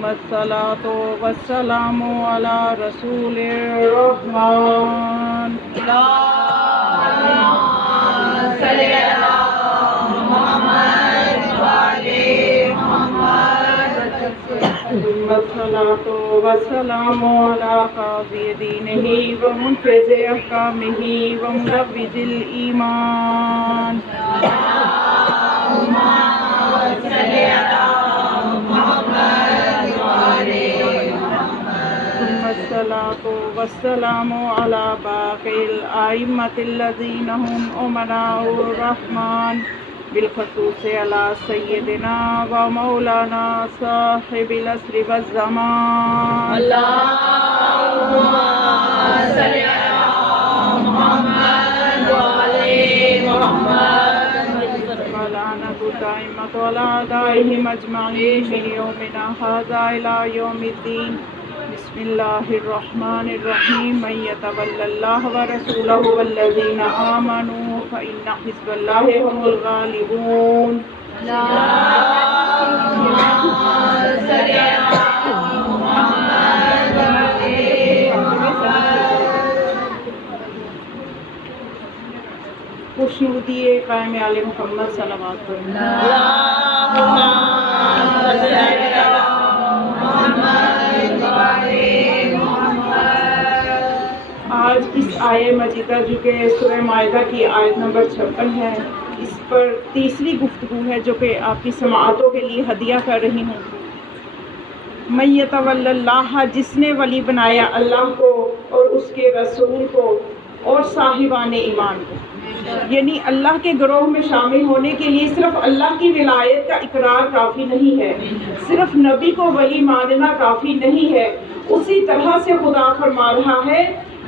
ثم الصلاة والسلام على رسول الرحمن ثم الصلاة والسلام على قاضي دينه ومنفذ أحكامه ومروج الإيمان ثم الصلاة والسلام على باقي الأئمة الذين هم أمناء الرحمن بالخصوص على سيدنا ومولانا صاحب العصر والزمان اللهم صل على محمد وعلى محمد ولعنة دائمة على أعدائهم أجمعين من يومنا هذا إلى يوم الدين بسم الله الرحمن الرحيم من يتولى الله ورسوله والذين آمنوا فإن حزب الله هم الغالبون اللهم صل على محمد وعلى محمد خوشنودی قائم آل محمد صلوات پڑھیں اللهم صل على محمد وعلى محمد آج اس آیہ مجیدہ جو کہ سورہ مائدہ کی آیت نمبر 56 ہے، اس پر تیسری گفتگو ہے جو کہ آپ کی سماعتوں کے لیے ہدیہ کر رہی ہوں۔ من یتولی اللہ، جس نے ولی بنایا اللہ کو اور اس کے رسول کو اور صاحبان ایمان کو، یعنی اللہ کے گروہ میں شامل ہونے کے لیے صرف اللہ کی ولایت کا اقرار کافی نہیں ہے، صرف نبی کو ولی ماننا کافی نہیں ہے۔ اسی طرح سے خدا فرما رہا ہے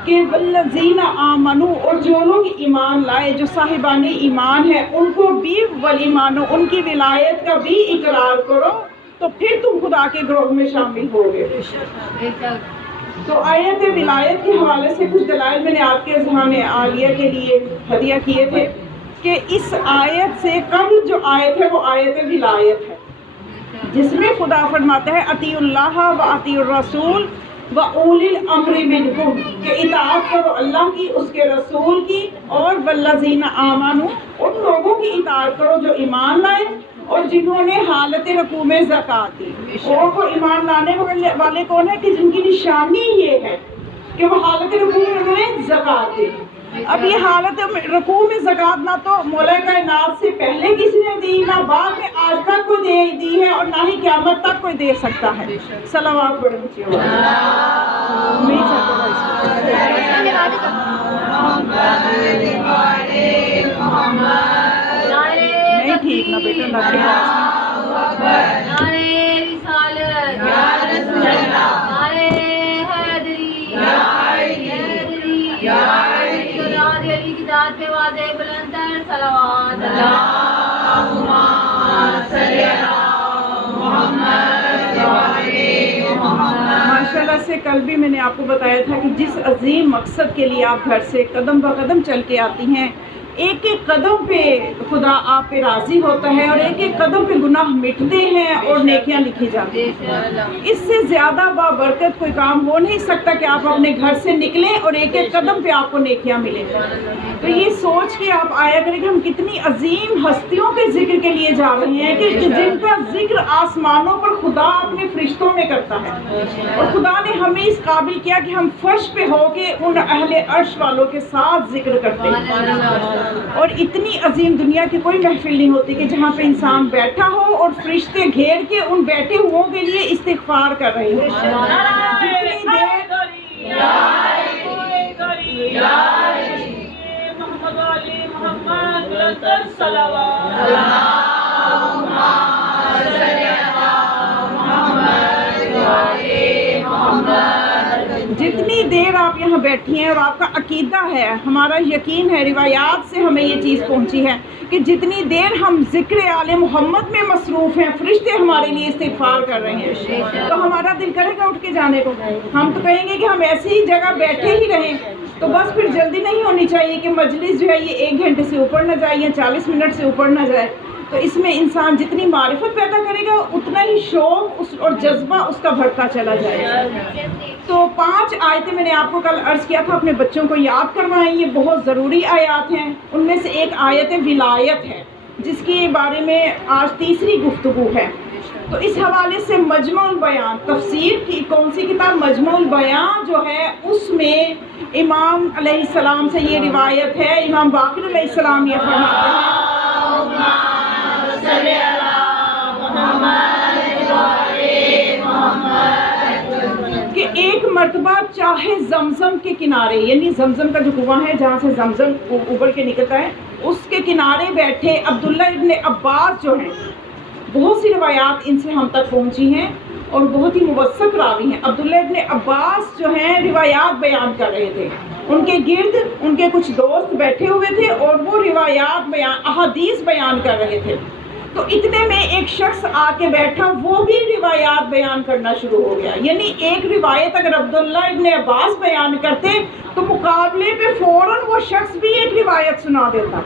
کہ والذین آمنوا، اور جو لوگ ایمان لائے، جو صاحبان ایمان ہیں، ان کو بھی ولی مانو، ان کی ولایت کا بھی اقرار کرو، تو پھر تم خدا کے گروہ میں شامل ہوگے۔ تو آیت ولایت کے حوالے سے کچھ دلائل میں نے آپ کے اذہان عالیہ کے لیے ہدیہ کیے تھے کہ اس آیت سے قبل جو آیت ہے وہ آیت ولایت ہے، جس میں خدا فرماتا ہے اطیعوا اللہ و اطیعوا الرسول و اولی الامر منکم، کہ اطاعت کرو اللہ کی، اس کے رسول کی، اور والذین آمنوا، ان لوگوں کی اطاعت کرو جو ایمان لائے اور جنہوں نے حالت رکوع میں زکوٰۃ دی۔ اور وہ ایمان لانے والے کون ہیں کہ جن کی نشانی یہ ہے کہ وہ حالت رکوع میں انہوں نے زکوٰۃ دی۔ اب یہ حالت رکوع میں زکوٰۃ نہ تو مولا کائنات سے پہلے کسی نے دی، نہ بعد میں آج تک کوئی دی ہے، اور نہ ہی قیامت تک کوئی دے سکتا ہے۔ صلوات پڑھیں چاہیے نہیں ٹھیک نہ بیٹا نہ ماشاءاللہ سے کل بھی میں نے آپ کو بتایا تھا کہ جس عظیم مقصد کے لیے آپ گھر سے قدم بہ قدم چل کے آتی ہیں، ایک ایک قدم پہ خدا آپ پہ راضی ہوتا ہے، اور ایک ایک قدم پہ گناہ مٹتے ہیں اور نیکیاں لکھی جاتی ہیں۔ اس سے زیادہ بابرکت کوئی کام ہو نہیں سکتا کہ آپ اپنے گھر سے نکلیں اور ایک ایک قدم پہ آپ کو نیکیاں ملیں۔ تو یہ سوچ کے آپ آیا کریں کہ ہم کتنی عظیم ہستیوں کے ذکر کے لیے جا رہے ہیں کہ جن کا ذکر آسمانوں پر خدا اپنے فرشتوں میں کرتا ہے، اور خدا نے ہمیں اس قابل کیا کہ ہم فرش پہ ہو کے ان اہل عرش والوں کے ساتھ ذکر کرتے ہیں۔ اور اتنی عظیم دنیا کی کوئی محفل نہیں ہوتی کہ جہاں پہ انسان بیٹھا ہو اور فرشتے گھیر کے ان بیٹھے ہوئوں کے لیے استغفار کر رہے ہوں۔ جتنی دیر آپ یہاں بیٹھی ہیں اور آپ کا عقیدہ ہے، ہمارا یقین ہے، روایات سے ہمیں یہ چیز پہنچی ہے کہ جتنی دیر ہم ذکر آل محمد میں مصروف ہیں، فرشتے ہمارے لیے استغفار کر رہے ہیں، تو ہمارا دل کرے گا اٹھ کے جانے کو؟ ہم تو کہیں گے کہ ہم ایسی ہی جگہ بیٹھے ہی رہیں۔ تو بس پھر جلدی نہیں ہونی چاہیے کہ مجلس جو ہے یہ 1 گھنٹے سے اوپر نہ جائے یا 40 منٹ سے اوپر نہ جائے۔ تو اس میں انسان جتنی معرفت پیدا کرے گا اتنا ہی شوق اور جذبہ اس کا بڑھتا چلا جائے گا۔ تو 5 آیتیں میں نے آپ کو کل عرض کیا تھا اپنے بچوں کو یاد کروائیں، یہ بہت ضروری آیات ہیں۔ ان میں سے ایک آیت ولایت ہے جس کے بارے میں آج تیسری گفتگو ہے۔ تو اس حوالے سے مجمع البیان، تفسیر کی کون سی کتاب؟ مجمع البیان جو ہے، اس میں امام علیہ السلام سے یہ روایت ہے، امام باقر علیہ السلام یہ فرماتے ہیں کہ ایک مرتبہ چاہے زمزم کے کنارے، یعنی زمزم کا جو کنواں ہے جہاں سے زمزم ابل کے نکلتا ہے، اس کے کنارے بیٹھے عبداللہ ابن عباس جو ہیں، بہت سی روایات ان سے ہم تک پہنچی ہیں اور بہت ہی موثق راوی ہیں۔ عبداللہ ابن عباس جو ہیں روایات بیان کر رہے تھے، ان کے گرد ان کے کچھ دوست بیٹھے ہوئے تھے اور وہ روایات بیان، احادیث بیان کر رہے تھے۔ تو اتنے میں ایک شخص آ کے بیٹھا، وہ بھی روایات بیان کرنا شروع ہو گیا۔ یعنی ایک روایت اگر عبداللہ ابن عباس بیان کرتے تو مقابلے پہ فوراً وہ شخص بھی ایک روایت سنا دیتا۔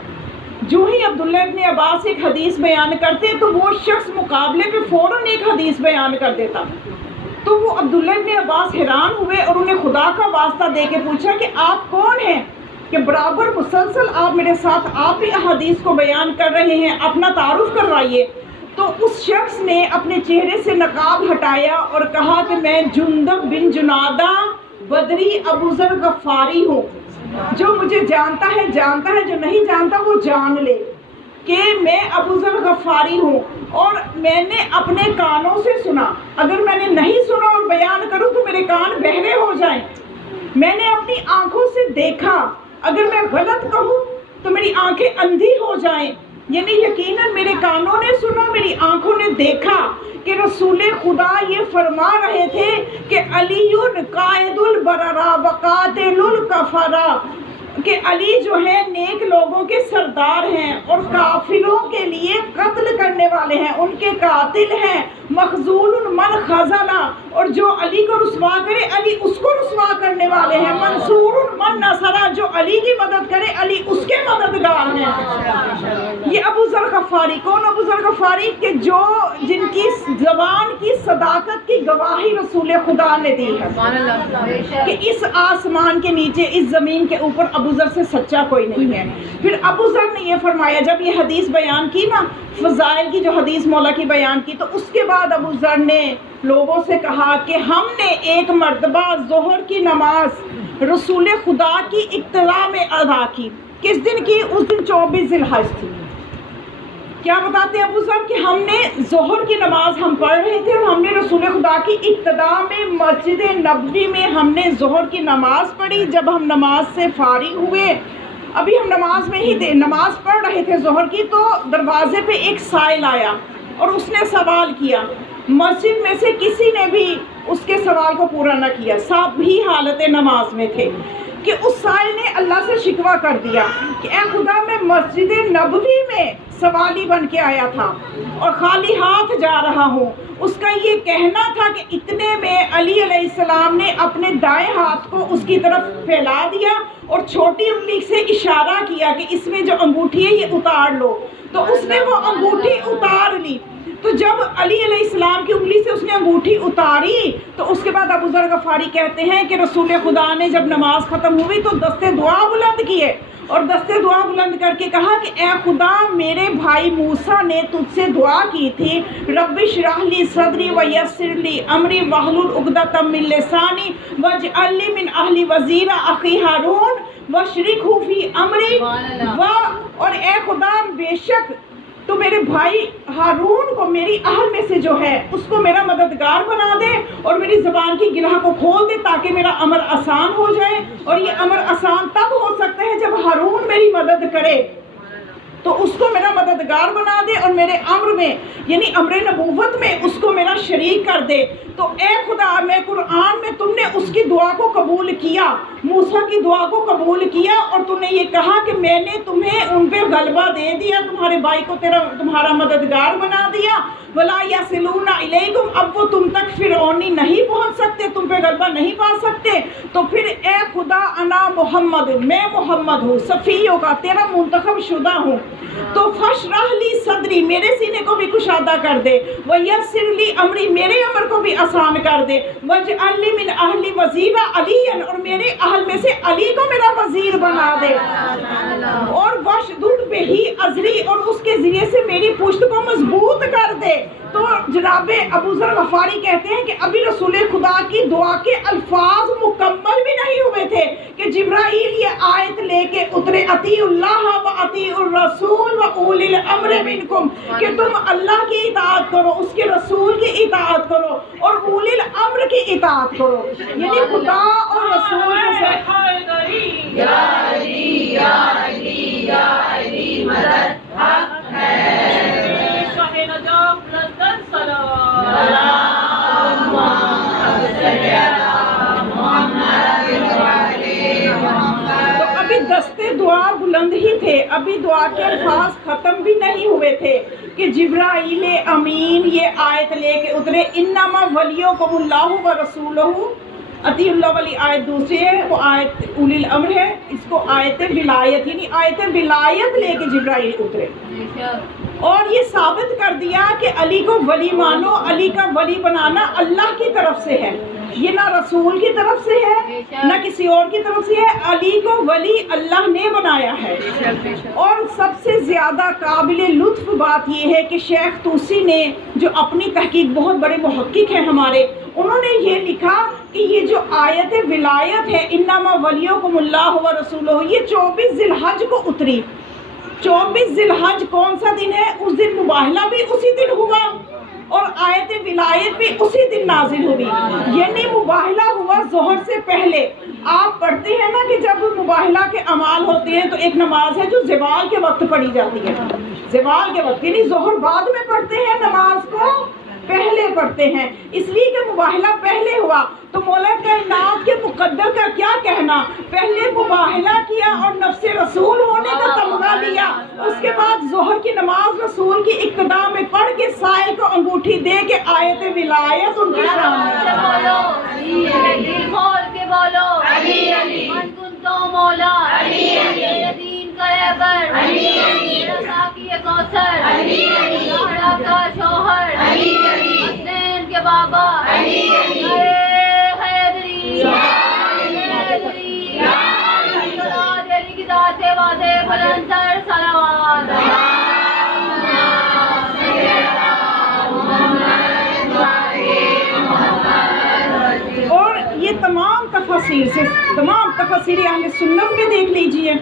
جو ہی عبداللہ ابن عباس ایک حدیث بیان کرتے تو وہ شخص مقابلے پہ فوراً ایک حدیث بیان کر دیتا۔ تو وہ عبداللہ ابن عباس حیران ہوئے اور انہیں خدا کا واسطہ دے کے پوچھا کہ آپ کون ہیں کہ برابر مسلسل آپ میرے ساتھ آپ بھی احادیث کو بیان کر رہے ہیں، اپنا تعارف کروائیے۔ تو اس شخص نے اپنے چہرے سے نقاب ہٹایا اور کہا کہ میں جندب بن جنادہ بدری ابو ذر غفاری ہوں۔ جو مجھے جانتا ہے جانتا ہے، جو نہیں جانتا وہ جان لے کہ میں ابو ذر غفاری ہوں، اور میں نے اپنے کانوں سے سنا۔ اگر میں نے نہیں سنا اور بیان کروں تو میرے کان بہرے ہو جائیں۔ میں نے اپنی آنکھوں سے دیکھا، اگر میں غلط کہوں تو میری آنکھیں اندھی ہو جائیں۔ یعنی یقیناً میرے کانوں نے سنا، میری آنکھوں نے دیکھا کہ رسول خدا یہ فرما رہے تھے کہ علی قائد البررا وقاتل الکفرا، کہ علی جو ہے نیک لوگوں کے سردار ہیں اور کافروں کے لیے قتل کرنے والے ہیں، ان کے قاتل ہیں۔ مخذول من خذلا، اور جو علی کو رسوا کرے علی اس کو رسوا کرنے والے ہیں۔ منصور من نصرہ، جو علی کی مدد کرے علی اس کے مددگار ہیں۔ یہ ابو ذر غفاری، کون ابو ذر غفاری؟ کہ جو جن کی زبان کی صداقت کی گواہی رسول خدا نے دی ہے کہ اس آسمان کے نیچے اس زمین کے اوپر ابو ذر سے سچا کوئی نہیں ہے۔ پھر ابو ذر نے یہ فرمایا، جب یہ حدیث بیان کی نا، فضائل کی جو حدیث مولا کی بیان کی، تو اس کے بعد ابو ذر نے لوگوں سے کہا کہ ہم نے ایک مرتبہ ظہر کی نماز رسول خدا کی ابتدا میں ادا کی۔ کس دن کی؟ اس دن 24 ذی الحج تھی۔ کیا بتاتے ہیں ابو ذر کہ ہم نے ظہر کی نماز ہم پڑھ رہے تھے اور ہم نے رسول خدا کی ابتدا میں مسجد نبوی میں ہم نے ظہر کی نماز پڑھی۔ جب ہم نماز سے فارغ ہوئے، ابھی ہم نماز میں ہی نماز پڑھ رہے تھے ظہر کی، تو دروازے پہ ایک سائل آیا اور اس نے سوال کیا۔ مسجد میں سے کسی نے بھی اس کے سوال کو پورا نہ کیا، سب بھی حالت نماز میں تھے، کہ اس سائل نے اللہ سے شکوہ کر دیا کہ اے خدا، میں مسجد نبوی میں سوالی بن کے آیا تھا اور خالی ہاتھ جا رہا ہوں۔ اس کا یہ کہنا تھا کہ اتنے میں علی علیہ السلام نے اپنے دائیں ہاتھ کو اس کی طرف پھیلا دیا اور چھوٹی انگلی سے اشارہ کیا کہ اس میں جو انگوٹھی ہے یہ اتار لو، تو اس نے وہ انگوٹھی اتار لی۔ تو جب علی علیہ السلام کی انگلی سے اس نے انگوٹھی اتاری تو اس کے بعد ابو ذر غفاری کہتے ہیں کہ رسول خدا نے جب نماز ختم ہوئی تو دستے دعا بلند کیے اور دستے دعا بلند کر کے کہا کہ اے خدا، میرے بھائی موسیٰ نے تجھ سے دعا کی تھی، رب اشرح لی صدری ویسر لی امری واحلل عقدۃ من لسانی واجعل لی من اہلی وزیرا اخی ہارون واشرکہ فی امری، اور اے خدا، بے شک تو میرے بھائی ہارون کو میری اہل میں سے جو ہے اس کو میرا مددگار بنا دے اور میری زبان کی گرہ کو کھول دے تاکہ میرا امر آسان ہو جائے، اور یہ امر آسان تب ہو سکتا ہے جب ہارون میری مدد کرے، تو اس کو میرا مددگار بنا دے اور میرے امر میں یعنی امر نبوت میں اس کو میرا شریک کر دے تو اے خدا میں قرآن میں تم نے اس کی دعا کو قبول کیا، موسیٰ کی دعا کو قبول کیا، اور تم نے یہ کہا کہ میں نے تمہیں ان پہ غلبہ دے دیا، تمہارے بھائی کو تمہارا مددگار بنا دیا، وَلَا يَصِلُونَ إِلَيْكُمْ، اب وہ تم تک فرعونی نہیں پہنچ سکتے، تم پہ غلبہ نہیں پا سکتے۔ تو پھر اے خدا انا محمد، میں محمد ہوں، صفیوں کا تیرا منتخب شدہ ہوں، تو فشرح لی صدری، میرے سینے کو بھی کشادہ کر دے، ویسر لی امری، میرے امر کو بھی آسان کر دے، وجعل لی من اہلی وزیرا علیًا، اور میرے اہل میں سے علی کو میرا وزیر بنا دے، اور وشدد بہ ازری، اور اس کے ذریعے سے میری پشت کو مضبوط کر دے۔ تو جناب ابو ذر غفاری کہتے ہیں کہ ابھی رسول خدا کی دعا کے الفاظ مکمل بھی نہیں ہوئے تھے کہ جبرائیل یہ آیت لے کے اترے، اطیعوا اللہ و اطیعوا الرسول و اولی الامر منکم، کہ تم اللہ کی اطاعت کرو، اس کے رسول کی اطاعت کرو، اور اولی الامر کی اطاعت کرو، یعنی خدا اور رسول کے ساتھ۔ یا علی یا علی یا علی مدد حق ہے، تو ابھی دستے دعا بلند ہی تھے، ابھی دعا کے الفاظ ختم بھی نہیں ہوئے تھے کہ جبرائیل امین یہ آیت لے کے اترے، انما ولیکم اللہ و رسولہ، اطیع اللہ والی آیت دوسری ہے، وہ آیت اولی الامر ہے، اس کو آیت ولایت، یعنی آیت ولایت لے کے جبرائیل اترے، اور یہ ثابت کر دیا کہ علی کو ولی مانو، علی کا ولی بنانا اللہ کی طرف سے ہے، یہ نہ رسول کی طرف سے ہے نہ کسی اور کی طرف سے ہے، علی کو ولی اللہ نے بنایا ہے۔ اور سب سے زیادہ قابل لطف بات یہ ہے کہ شیخ طوسی نے، جو اپنی تحقیق بہت بڑے محقق ہیں ہمارے، انہوں نے یہ لکھا کہ یہ جو آیت ولایت ہے انما ولیکم اللہ و رسولہ، یہ 24 ذی الحج کو اتری۔ 24 ذی الحج کون سا دن ہے؟ اس دن مباہلہ بھی اسی دن ہوا، اور آیت ولایت بھی اسی دن نازل ہوئی، یعنی مباہلہ ہوا ظہر سے پہلے۔ آپ پڑھتے ہیں نا کہ جب مباہلہ کے اعمال ہوتے ہیں تو ایک نماز ہے جو زوال کے وقت پڑھی جاتی ہے، زوال کے وقت، یعنی ظہر بعد میں پڑھتے ہیں، نماز کو پہلے پڑھتے ہیں، اس لیے کہ مباہلہ پہلے ہوا۔ تو مولا کائنات کے مقدر کا کیا کہنا، پہلے مباہلہ کیا اور نفس رسول ہونے کا تمغہ لیا، اس کے بعد ظہر کی نماز رسول کی اقتداء میں پڑھ کے سائل کو انگوٹھی دے کے آیت ولایت ان کی شان میں۔ کھول کے بولو علی علی، من کنتو مولا علی علی، میرے دین کا رہبر علی علی، میرا ساقی کوثر علی علی، زہرا کا شوہر علی علی، حسین کے بابا علی علی، حیدری حیدری، علی کی ذات وعدے بلندر صلوات۔ اور یہ تمام تفاسیر اہل سنت میں دیکھ لیجئے،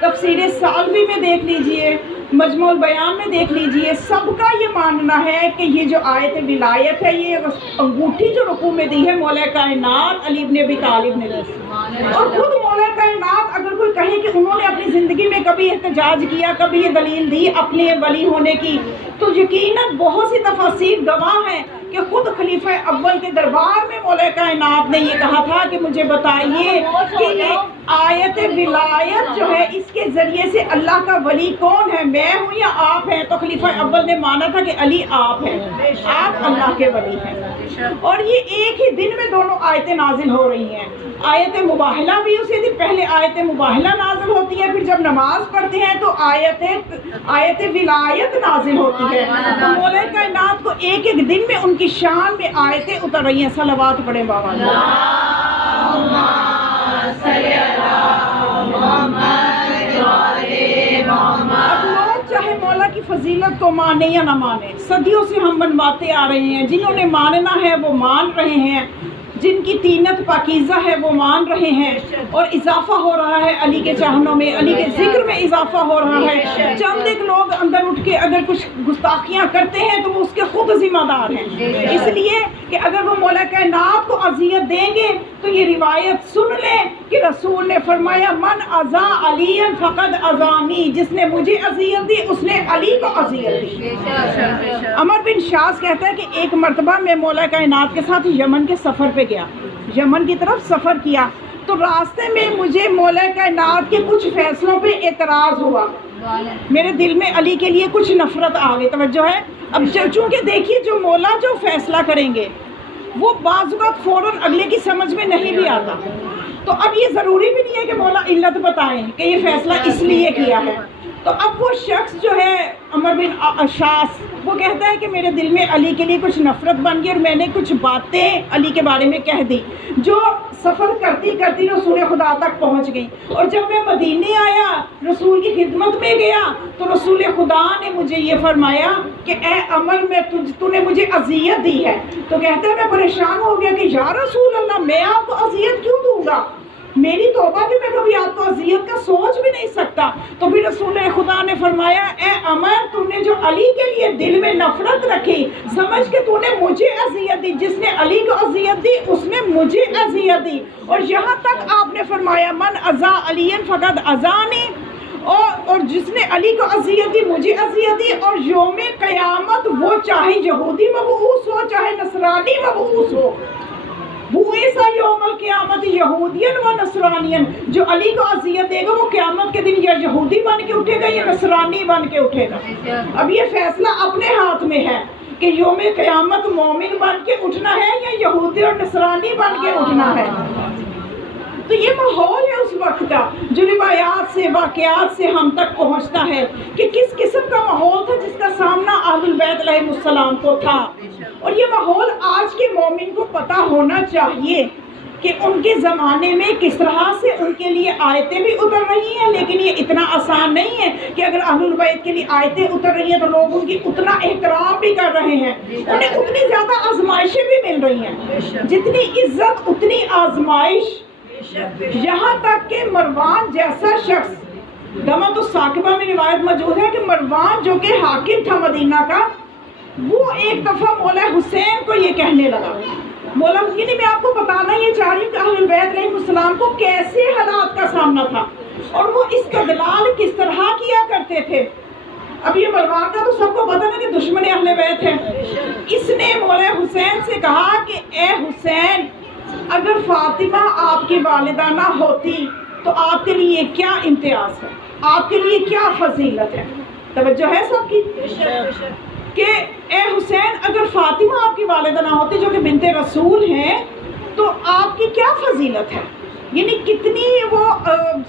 تفسیر سالوی میں دیکھ لیجئے، مجموع البیان میں دیکھ لیجئے، سب کا یہ ماننا ہے کہ یہ جو آیت ولایت ہے، یہ انگوٹھی جو رکوع میں دی ہے مولا کائنات علی بن ابی طالب نے دی، اور خود مولا کائنات اگر کوئی کہے کہ انہوں نے اپنی زندگی میں کبھی احتجاج کیا، کبھی یہ دلیل دی اپنے ولی ہونے کی، تو یقیناً بہت سی تفاسیر گواہ ہیں کہ خود خلیفہ اول کے دربار میں مولا کائنات نے یہ کہا تھا کہ مجھے بتائیے کہ یہ آیت ولایت جو ہے اس کے ذریعے سے اللہ کا ولی کون ہے، میں ہوں یا آپ ہیں؟ تو خلیفہ اول نے مانا تھا کہ علی آپ ہیں، آپ اللہ کے ولی ہیں۔ اور یہ ایک ہی دن میں دونوں آیتیں نازل ہو رہی ہیں، آیت مباہلہ بھی اسی دن، پہلے آیت مباہلہ نازل ہوتی ہے، پھر جب نماز پڑھتے ہیں تو آیت ولایت نازل ہوتی ہے۔ تو مولا کائنات کو ایک ایک دن میں ان کی شان میں آیتیں اتر رہی ہیں۔ صلوات پڑھیں بابا۔ اب لوگ چاہے مولا کی فضیلت کو مانے یا نہ مانے، صدیوں سے ہم منواتے آ رہے ہیں، جنہوں نے ماننا ہے وہ مان رہے ہیں، جن کی طینت پاکیزہ ہے وہ مان رہے ہیں، اور اضافہ ہو رہا ہے علی کے چاہنوں میں، علی کے ذکر میں اضافہ ہو رہا ہے۔ چند ایک لوگ اندر اٹھ کے اگر کچھ گستاخیاں کرتے ہیں تو وہ اس کے خود ذمہ دار ہیں، اس لیے کہ اگر وہ مولا کائنات کو اذیت دیں گے تو یہ روایت سن لیں کہ رسول نے فرمایا من اذا علی فقد اذانی، جس نے مجھے اذیت دی اس نے علی کو اذیت دی۔ عمر بن شاس کہتا ہے کہ ایک مرتبہ میں مولا کائنات کے ساتھ یمن کے سفر پہ گیا، یمن کی طرف سفر کیا، تو راستے میں مجھے مولا کائنات کے کچھ فیصلوں پہ اعتراض ہوا، میرے دل میں علی کے لیے کچھ نفرت آ گئی۔ توجہ ہے، اب چونکہ دیکھیے جو مولا جو فیصلہ کریں گے وہ بعض اوقات فوراً اگلے کی سمجھ میں نہیں بھی آتا، تو اب یہ ضروری بھی نہیں ہے کہ مولا علت بتائیں کہ یہ فیصلہ اس لیے کیا ہے۔ تو اب وہ شخص جو ہے عمر بن شاس وہ کہتا ہے کہ میرے دل میں علی کے لیے کچھ نفرت بن گئی اور میں نے کچھ باتیں علی کے بارے میں کہہ دی جو سفر کرتی کرتی رسول خدا تک پہنچ گئی، اور جب میں مدینے آیا رسول کی خدمت میں گیا تو رسول خدا نے مجھے یہ فرمایا کہ اے عمر میں تو نے مجھے اذیت دی ہے۔ تو کہتا ہے میں پریشان ہو گیا کہ یا رسول اللہ میں آپ کو اذیت کیوں دوں گا، میری توبہ کہ میں کبھی آپ کو اذیت کا سوچ بھی نہیں سکتا۔ تو پھر رسول خدا نے فرمایا اے عمر تو نے جو علی کے لیے دل میں نفرت رکھی سمجھ کے تو نے مجھے اذیت دی، جس نے علی کو اذیت دی اس نے مجھے اذیت دی۔ اور یہاں تک آپ نے فرمایا من اذا علی فقد اذانی، اور جس نے علی کو اذیت دی مجھے اذیت دی، اور یوم قیامت وہ چاہے یہودی مبعوث ہو چاہے نصرانی مبعوث ہو، بوئسا یوم القیامت یہودین و نصرانین، جو علی کو اذیت دے گا وہ قیامت کے دن یا یہودی بن کے اٹھے گا یا نصرانی بن کے اٹھے گا۔ اب یہ فیصلہ اپنے ہاتھ میں ہے کہ یوم قیامت مومن بن کے اٹھنا ہے یا یہودی اور نصرانی بن کے اٹھنا ہے۔ تو یہ ماحول ہے اس وقت کا جو روایات سے واقعات سے ہم تک پہنچتا ہے کہ کس قسم کا ماحول تھا جس کا سامنا اہل البیت علیہ السلام کو تھا، اور یہ ماحول آج کے مومن کو پتہ ہونا چاہیے کہ ان کے زمانے میں کس طرح سے ان کے لیے آیتیں بھی اتر رہی ہیں، لیکن یہ اتنا آسان نہیں ہے کہ اگر اہل البیت کے لیے آیتیں اتر رہی ہیں تو لوگ ان کی اتنا احترام بھی کر رہے ہیں، انہیں اتنی زیادہ آزمائشیں بھی مل رہی ہیں، جتنی عزت اتنی آزمائش، یہاں تک کہ مروان جیسا شخص، دمت الثاقبہ میں روایت موجود ہے کہ مروان جو کہ حاکم تھا مدینہ کا، وہ ایک دفعہ مولا حسین کو یہ کہنے لگا، مولا حسین میں آپ کو بتانا یہ چاہ رہی ہوں کہ اہل بیت علیہ السلام کو کیسے حالات کا سامنا تھا اور وہ استدلال کس طرح کیا کرتے تھے۔ اب یہ مروان کا تو سب کو پتہ ہے کہ دشمن اہل بیت ہے، اس نے مولا حسین سے کہا کہ اے حسین اگر فاطمہ آپ کی والدہ نہ ہوتی تو آپ کے لیے کیا امتیاز ہے، آپ کے لیے کیا فضیلت ہے؟ توجہ ہے سب کی کہ اے حسین اگر فاطمہ آپ کی والدہ نہ ہوتی جو کہ بنت رسول ہیں تو آپ کی کیا فضیلت ہے؟ یعنی کتنی وہ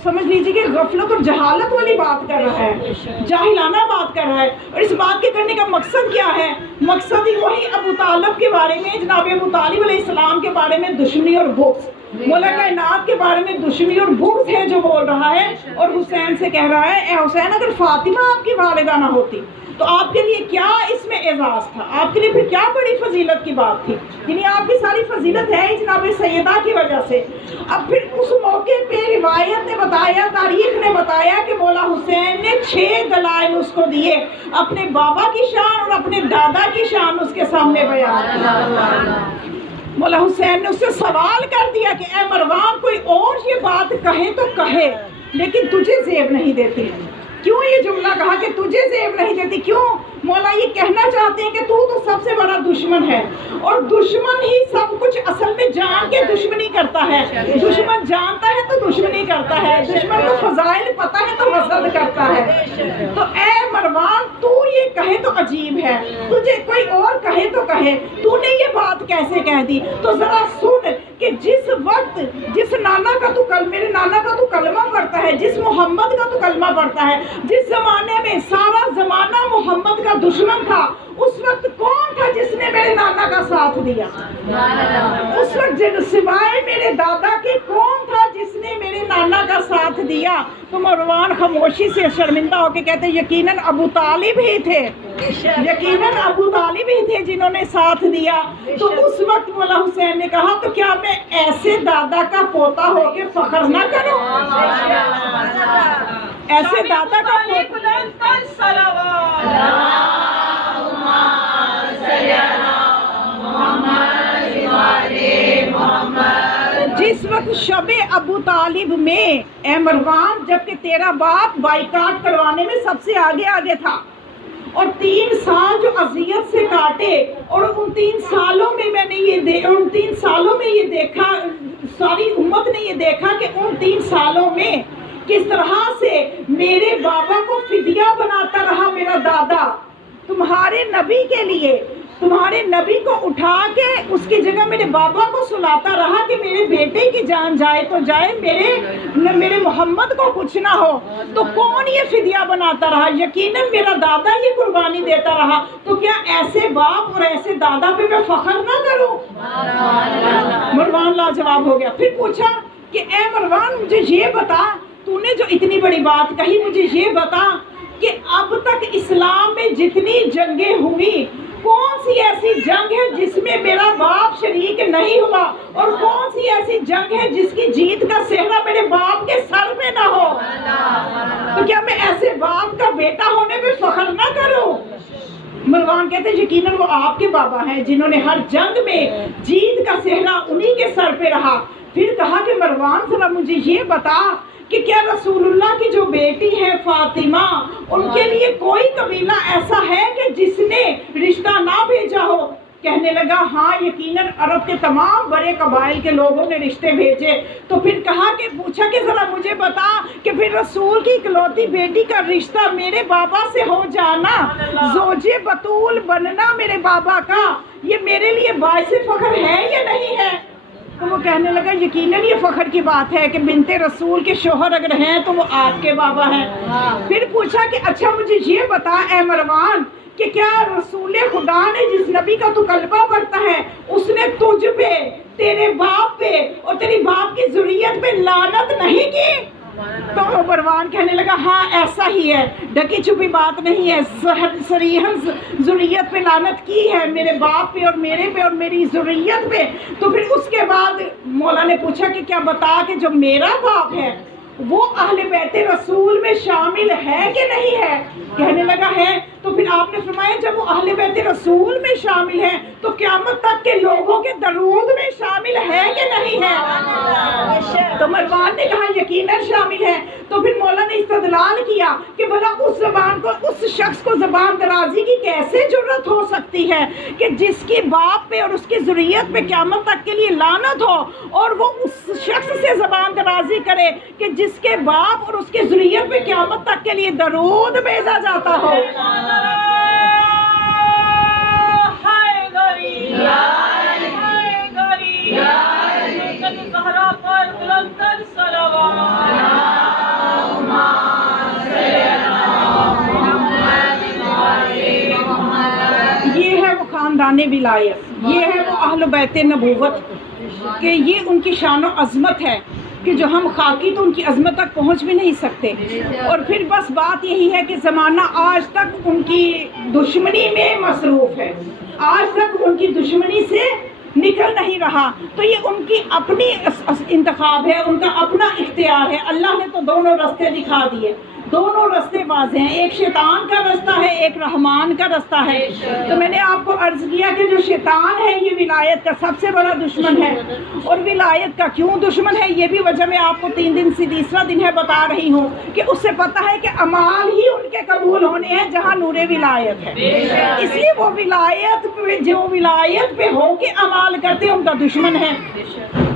سمجھ لیجیے کہ غفلت اور جہالت والی بات کر رہا ہے، جاہلانہ بات کر رہا ہے۔ اور اس بات کے کرنے کا مقصد کیا ہے؟ مقصد ہی وہی ابو طالب کے بارے میں، جناب ابو طالب علیہ السلام کے بارے میں دشمنی اور بغض، مولا کائنات کے بارے میں دشمنی اور بغض ہے جو بول رہا ہے، اور حسین سے کہہ رہا ہے اے حسین اگر فاطمہ آپ کی والدہ نہ ہوتی تو آپ کے لیے کیا اس میں اعزاز تھا، آپ کے لیے پھر کیا بڑی فضیلت کی بات تھی؟ یعنی آپ کی ساری فضیلت ہے ہی جناب سیدہ کی وجہ سے۔ اب پھر اس موقع پہ روایت نے بتایا، تاریخ نے بتایا کہ مولا حسین نے 6 دلائل اس کو دیے، اپنے بابا کی شان اور اپنے دادا کی شان اس کے سامنے بیان کی۔ مولا حسین نے اس سے سوال کر دیا کہ اے مروان کوئی اور یہ بات کہے تو کہے لیکن تجھے زیب نہیں دیتی، کیوں یہ جملہ کہا کہ تجھے زیب نہیں دیتی؟ کیوں؟ مولا یہ کہنا چاہتے ہیں کہ تو سب سے بڑا دشمن ہے، اور دشمن ہی سب کچھ اصل میں جان کے دشمنی کرتا ہے، دشمن جانتا ہے تو دشمنی کرتا ہے، دشمن کو فضائل پتہ ہے تو حسد کرتا ہے۔ تو اے مروان تو یہ کہے تو عجیب ہے، تجھے کوئی اور کہے تو کہے، تو نے یہ بات کیسے کہہ دی؟ تو ذرا سن کہ جس وقت جس نانا کا تو میرے نانا کا تو کلمہ پڑھتا ہے، جس محمد کا تو کلمہ پڑھتا ہے، جس زمانے میں سارا زمانہ محمد کا دشمن تھا، اس وقت کون تھا جس نے میرے نانا کا ساتھ دیا؟ اس وقت سوائے میرے دادا کے کون تھا جس نے میرے نانا کا ساتھ دیا؟ تو مروان خاموشی سے شرمندہ ہو کے کہتے یقیناً ابو طالب ہی تھے، یقیناً ابو طالب ہی تھے جنہوں نے ساتھ دیا۔ تو اس وقت مولا حسین نے کہا تو کیا میں ایسے دادا کا پوتا ہو کے فخر نہ کروں؟ ایسے دادا کا پوتا اس وقت شب ابو طالب میں اے مروان، جبکہ تیرا باپ بائیکاٹ کروانے میں سب سے آگے تھا، اور 3 سال جو اذیت سے کاٹے، اور ان 3 سالوں میں میں نے یہ دیکھا، ساری امت نے یہ دیکھا کہ ان 3 سالوں میں کس طرح سے میرے بابا کو فدیہ بناتا رہا میرا دادا، تمہارے نبی کے لیے، تمہارے نبی کو اٹھا کے اس کی جگہ میرے بابا کو سلاتا رہا کہ میرے بیٹے کی جان جائے تو جائے، میرے محمد کو کچھ نہ ہو۔ تو کون یہ فدیہ بناتا رہا؟ یقیناً میرا دادا یہ قربانی دیتا رہا۔ تو کیا ایسے باپ اور ایسے دادا پہ میں فخر نہ کروں؟ مروان لاجواب ہو گیا۔ پھر پوچھا کہ اے مروان، مجھے یہ بتا، تو نے جو اتنی بڑی بات کہی، مجھے یہ بتا کہ اب تک اسلام میں جتنی جنگیں ہوئی، کون سی ایسی جنگ ہے جس میں میرا باپ شریک نہیں ہوا، اور کون سی ایسی جنگ ہے جس کی جیت کا صحرا میرے باپ کے سر پہ نہ ہو؟ تو کیا میں ایسے باپ کا بیٹا ہونے پہ فخر نہ کروں؟ مروان کہتے ہیں یقیناً وہ آپ کے بابا ہیں جنہوں نے ہر جنگ میں جیت کا صحرا انہی کے سر پہ رہا۔ پھر کہا کہ مروان ذرا مجھے یہ بتا کہ کیا رسول اللہ کی جو بیٹی ہے فاطمہ، ان کے لیے کوئی قبیلہ ایسا ہے کہ جس نے رشتہ نہ بھیجا ہو؟ کہنے لگا ہاں، یقیناً عرب کے تمام بڑے قبائل کے لوگوں نے رشتے بھیجے۔ تو پھر کہا کہ پوچھا کہ ذرا مجھے بتا کہ پھر رسول کی اکلوتی بیٹی کا رشتہ میرے بابا سے ہو جانا، زوج بطول بننا میرے بابا کا، یہ میرے لیے باعث فخر ہے یا نہیں ہے؟ تو وہ کہنے لگا یقیناً یہ فخر کی بات ہے کہ بنت رسول کے شوہر اگر ہیں تو وہ آپ کے بابا ہیں۔ پھر پوچھا کہ اچھا مجھے یہ بتا اے مروان کہ کیا رسول خدا نے جس نبی کا تو کلمہ پڑھتا ہے، اس نے تجھ پہ، تیرے باپ پہ اور تیری باپ کی ذریت پہ لعنت نہیں کی؟ تو مروان کہنے لگا ہاں ایسا ہی ہے، ڈھکی چھپی بات نہیں ہے، صریحاً ذریت پہ لعنت کی ہے، میرے باپ پہ اور میرے پہ اور میری ذریت پہ۔ تو پھر اس کے بعد مولا نے پوچھا کہ کیا بتا کہ جو میرا باپ ہے وہ اہل بیت رسول میں شامل ہے کہ نہیں ہے؟ کہنے لگا ہے۔ تو پھر آپ نے فرمایا جب وہ اہل بیت رسول میں شامل ہے تو قیامت تک کے لوگوں کے درود میں شامل ہے کہ نہیں ہے؟ تو مروان نے کہا یقیناً شامل ہے۔ تو پھر مولا نے استدلال کیا کہ بھلا اس شخص کو زبان درازی کی کیسے جرت ہو سکتی ہے کہ جس کی باپ پہ اور اس کی ذریت پہ قیامت تک کے لیے لعنت ہو، اور وہ اس شخص سے زبان درازی کرے کہ جس کے باپ اور اس کی ذریت پہ قیامت تک کے لیے درود بھیجا جاتا ہو۔ یہ ہے وہ خاندان ولایت، یہ ہے وہ اہل بیت نبوت، کہ یہ ان کی شان و عظمت ہے کہ جو ہم خاکی تو ان کی عظمت تک پہنچ بھی نہیں سکتے۔ اور پھر بس بات یہی ہے کہ زمانہ آج تک ان کی دشمنی میں مصروف ہے، آج تک ان کی دشمنی سے نکل نہیں رہا۔ تو یہ ان کی اپنی انتخاب ہے، ان کا اپنا اختیار ہے۔ اللہ نے تو دونوں راستے دکھا دیے، دونوں راستے واضح ہیں، ایک شیطان کا راستہ ہے، ایک رحمان کا راستہ ہے۔ تو میں نے آپ کو عرض کیا کہ جو شیطان ہے یہ ولایت کا سب سے بڑا دشمن ہے۔ اور ولایت کا کیوں دشمن ہے یہ بھی وجہ میں آپ کو تیسرا دن ہے بتا رہی ہوں کہ اس سے پتہ ہے کہ اعمال ہی ان کے قبول ہونے ہیں جہاں نور ولایت ہے، اس لیے وہ ولایت پہ ہو کے اعمال کرتے ہیں ان کا دشمن ہے۔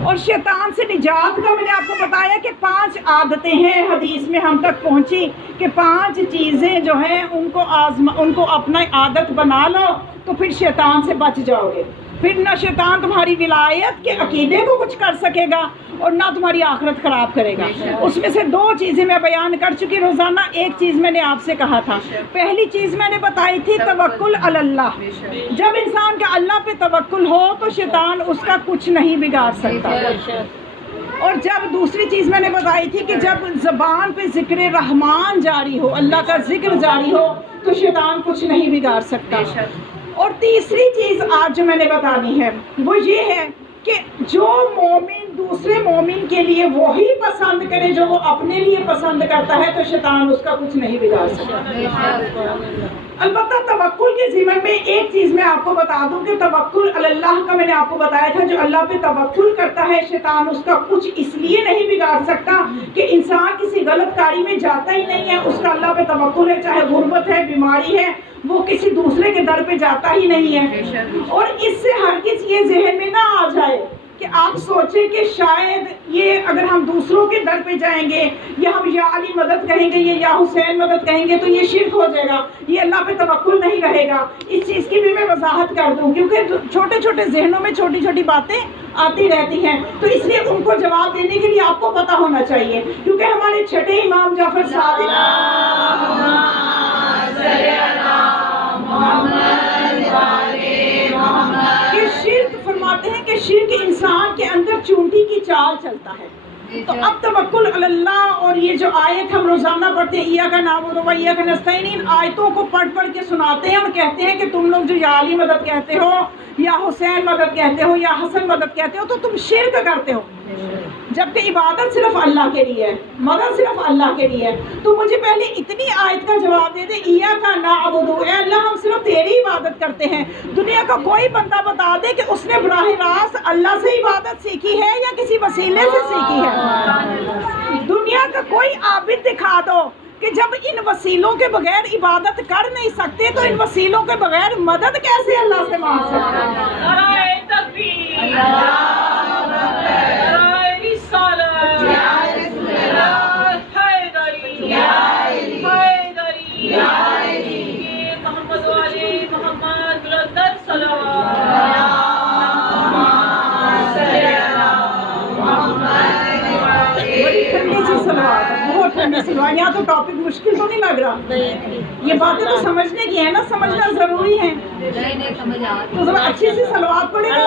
اور شیطان سے نجات کا میں نے آپ کو بتایا کہ 5 عادتیں ہیں، حدیث میں ہم تک پہنچی کہ 5 چیزیں جو ہیں ان کو اپنا عادت بنا لو تو پھر شیطان سے بچ جاؤ گے۔ پھر نہ شیطان تمہاری ولایت کے عقیدے کو کچھ کر سکے گا اور نہ تمہاری آخرت خراب کرے گا۔ اس میں سے 2 چیزیں میں بیان کر چکی روزانہ، ایک چیز میں نے آپ سے کہا تھا، پہلی چیز میں نے بتائی تھی توکل علی اللہ۔ جب انسان کا اللہ پہ توکل ہو تو شیطان اس کا کچھ نہیں بگاڑ سکتا۔ اور جب دوسری چیز میں نے بتائی تھی کہ جب زبان پہ ذکر رحمان جاری ہو، اللہ کا ذکر جاری ہو تو شیطان کچھ نہیں بگاڑ سکتا۔ اور تیسری چیز آج جو میں نے بتانی ہے وہ یہ ہے کہ جو مومن دوسرے مومن کے لیے وہی پسند کرے جو وہ اپنے لیے پسند کرتا ہے تو شیطان اس کا کچھ نہیں بگاڑ سکتا۔ البتہ توکل کے ضمن میں ایک چیز میں آپ کو بتا دوں کہ توکل اللہ کا میں نے آپ کو بتایا تھا، جو اللہ پہ توکل کرتا ہے شیطان اس کا کچھ اس لیے نہیں بگاڑ سکتا کہ انسان کسی غلط کاری میں جاتا ہی نہیں ہے، اس کا اللہ پہ توکل ہے، چاہے غربت ہے، بیماری ہے، وہ کسی دوسرے کے در پہ جاتا ہی نہیں ہے۔ اور اس سے ہرگز یہ ذہن میں نہ آ جائے کہ آپ سوچیں کہ شاید یہ اگر ہم دوسروں کے در پہ جائیں گے یا ہم یا علی مدد کہیں گے یا حسین مدد کہیں گے تو یہ شرک ہو جائے گا، یہ اللہ پہ توکل نہیں رہے گا۔ اس چیز کی بھی میں وضاحت کر دوں، کیونکہ چھوٹے چھوٹے ذہنوں میں چھوٹی چھوٹی باتیں آتی رہتی ہیں، تو اس لیے ان کو جواب دینے کے لیے آپ کو پتہ ہونا چاہیے، کیونکہ ہمارے چھٹے امام جعفر صادق کہ شرک فرماتے ہیں کہ شرک انسان کے اندر چونٹی کی چال چلتا ہے۔ تو اب توکل علی اللہ اور یہ جو آیت ہم روزانہ پڑھتے ہیں ایاک نعبد و ایاک نستعین، ان آیتوں کو پڑھ کے سناتے ہیں اور کہتے ہیں کہ تم لوگ جو یا علی مدد کہتے ہو یا حسین مدد کہتے ہو یا حسن مدد کہتے ہو تو تم شرک کرتے ہو، جبکہ عبادت صرف اللہ کے لیے ہے، مدد صرف اللہ کے لیے ہے۔ تو مجھے پہلے اتنی آیت کا جواب دے دے، ایاک نعبد، اے اللہ ہم صرف تیری عبادت کرتے ہیں۔ دنیا کا کوئی بندہ بتا دے کہ اس نے براہ راست اللہ سے عبادت سیکھی ہے یا کسی وسیلے سے سیکھی ہے۔ دنیا کا کوئی عابد دکھا دو کہ جب ان وسیلوں کے بغیر عبادت کر نہیں سکتے تو ان وسیلوں کے بغیر مدد کیسے اللہ سے مانگ سکتے ہیں؟ نعرہ تکبیر، نعرہ رسالت، نعرہ حیدری، حیدری، محمد و علی محمد بلند صلوات۔ بڑی ٹھنڈی سی سلوات ہے، بہت ٹھنڈی سلوات۔ یہاں تو ٹاپک مشکل تو نہیں لگ رہا، یہ باتیں تو سمجھنے کی ہیں نا، سمجھنا ضروری ہے، تو ذرا اچھی سی سلوات پڑھیں گے۔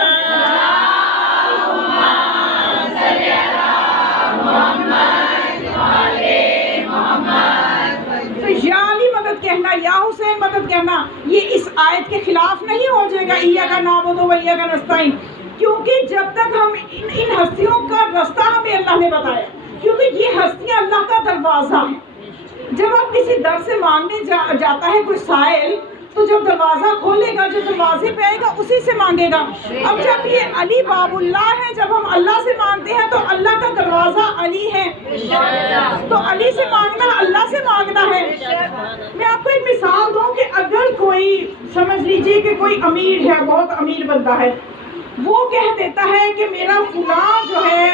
تو یا علی مدد کہنا یا حسین مدد کہنا یہ اس آیت کے خلاف نہیں ہو جائے گا، ایاک نعبد و ایاک نستعین، کیونکہ جب تک ہم ان ہستیوں کا رستہ ہمیں اللہ نے بتایا، کیونکہ یہ ہستیاں اللہ کا دروازہ ہیں۔ جب آپ کسی در سے مانگنے جاتا ہے کوئی سائل، تو جب دروازہ کھولے گا، جو دروازے پہ آئے گا اسی سے مانگے گا۔ اب جب یہ علی باب اللہ ہے، جب ہم اللہ سے مانگتے ہیں تو اللہ کا دروازہ علی ہے، تو علی سے مانگنا اللہ سے مانگنا ہے۔ میں آپ کو ایک مثال دوں کہ اگر کوئی سمجھ لیجئے کہ کوئی امیر ہے، بہت امیر بندہ ہے، وہ کہہ دیتا ہے کہ میرا فلاں جو ہے،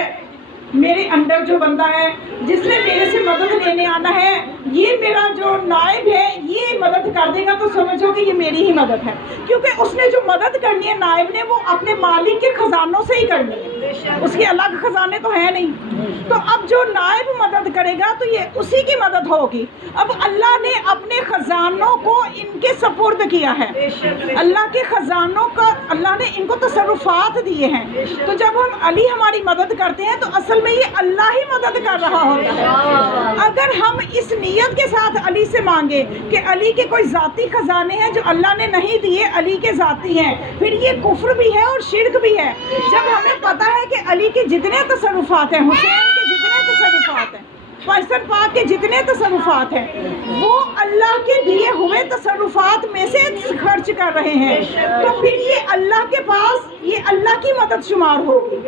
میرے انڈر جو بندہ ہے جس نے میرے سے مدد لینے آنا ہے، یہ میرا جو نائب ہے یہ مدد کر دے گا، تو سمجھو کہ یہ میری ہی مدد ہے، کیونکہ اس نے جو مدد کرنی ہے نائب نے وہ اپنے مالک کے خزانوں سے ہی کرنی ہے، اس کے الگ خزانے تو ہیں نہیں۔ تو اب جو نائب مدد کرے گا تو یہ اسی کی مدد ہوگی۔ اب اللہ نے اپنے خزانوں کو ان کے سپرد کیا ہے، اللہ کے خزانوں کا اللہ نے ان کو تصرفات دیے ہیں، تو جب ہم علی ہماری مدد کرتے ہیں تو اصل میں یہ اللہ ہی مدد کر رہا ہوتا ہے۔ اگر ہم اس نیت کے ساتھ علی سے مانگے کہ علی کے کوئی ذاتی خزانے ہیں جو اللہ نے نہیں دیے، علی کے ذاتی ہیں، پھر یہ کفر بھی ہے اور شرک بھی ہے۔ جب ہمیں پتہ ہے کہ علی کے جتنے تصرفات ہیں، حسین کے جتنے تصرفات ہیں، فیصل پاک کے جتنے تصرفات ہیں، وہ اللہ کے دیے ہوئے تصرفات میں سے خرچ کر رہے ہیں، تو پھر یہ اللہ کے پاس یہ اللہ کی مدد شمار ہوگی۔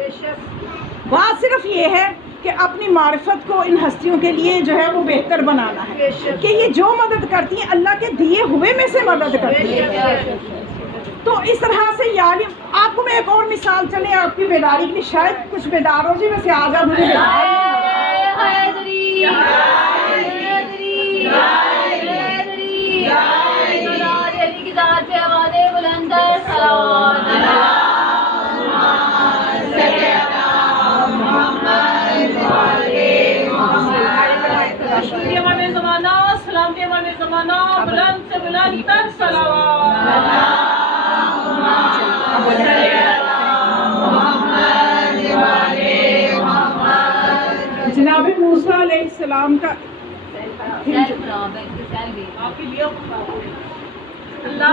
بات صرف یہ ہے کہ اپنی معرفت کو ان ہستیوں کے لیے جو ہے وہ بہتر بنانا ہے کہ یہ جو مدد کرتی ہیں اللہ کے دیے ہوئے میں سے مدد کرتی ہیں۔ تو اس طرح سے یعنی آپ کو میں ایک اور مثال چلے آپ کی بیداری کے لیے، شاید کچھ بیدار ہو جی، ویسے آج آپ مجھے بیدار امام زمانہ، سلام کے امام زمانہ، بلند سے بلند تر صلوات۔ جناب موسیٰ علیہ السلام کا آپ کے لیے اللہ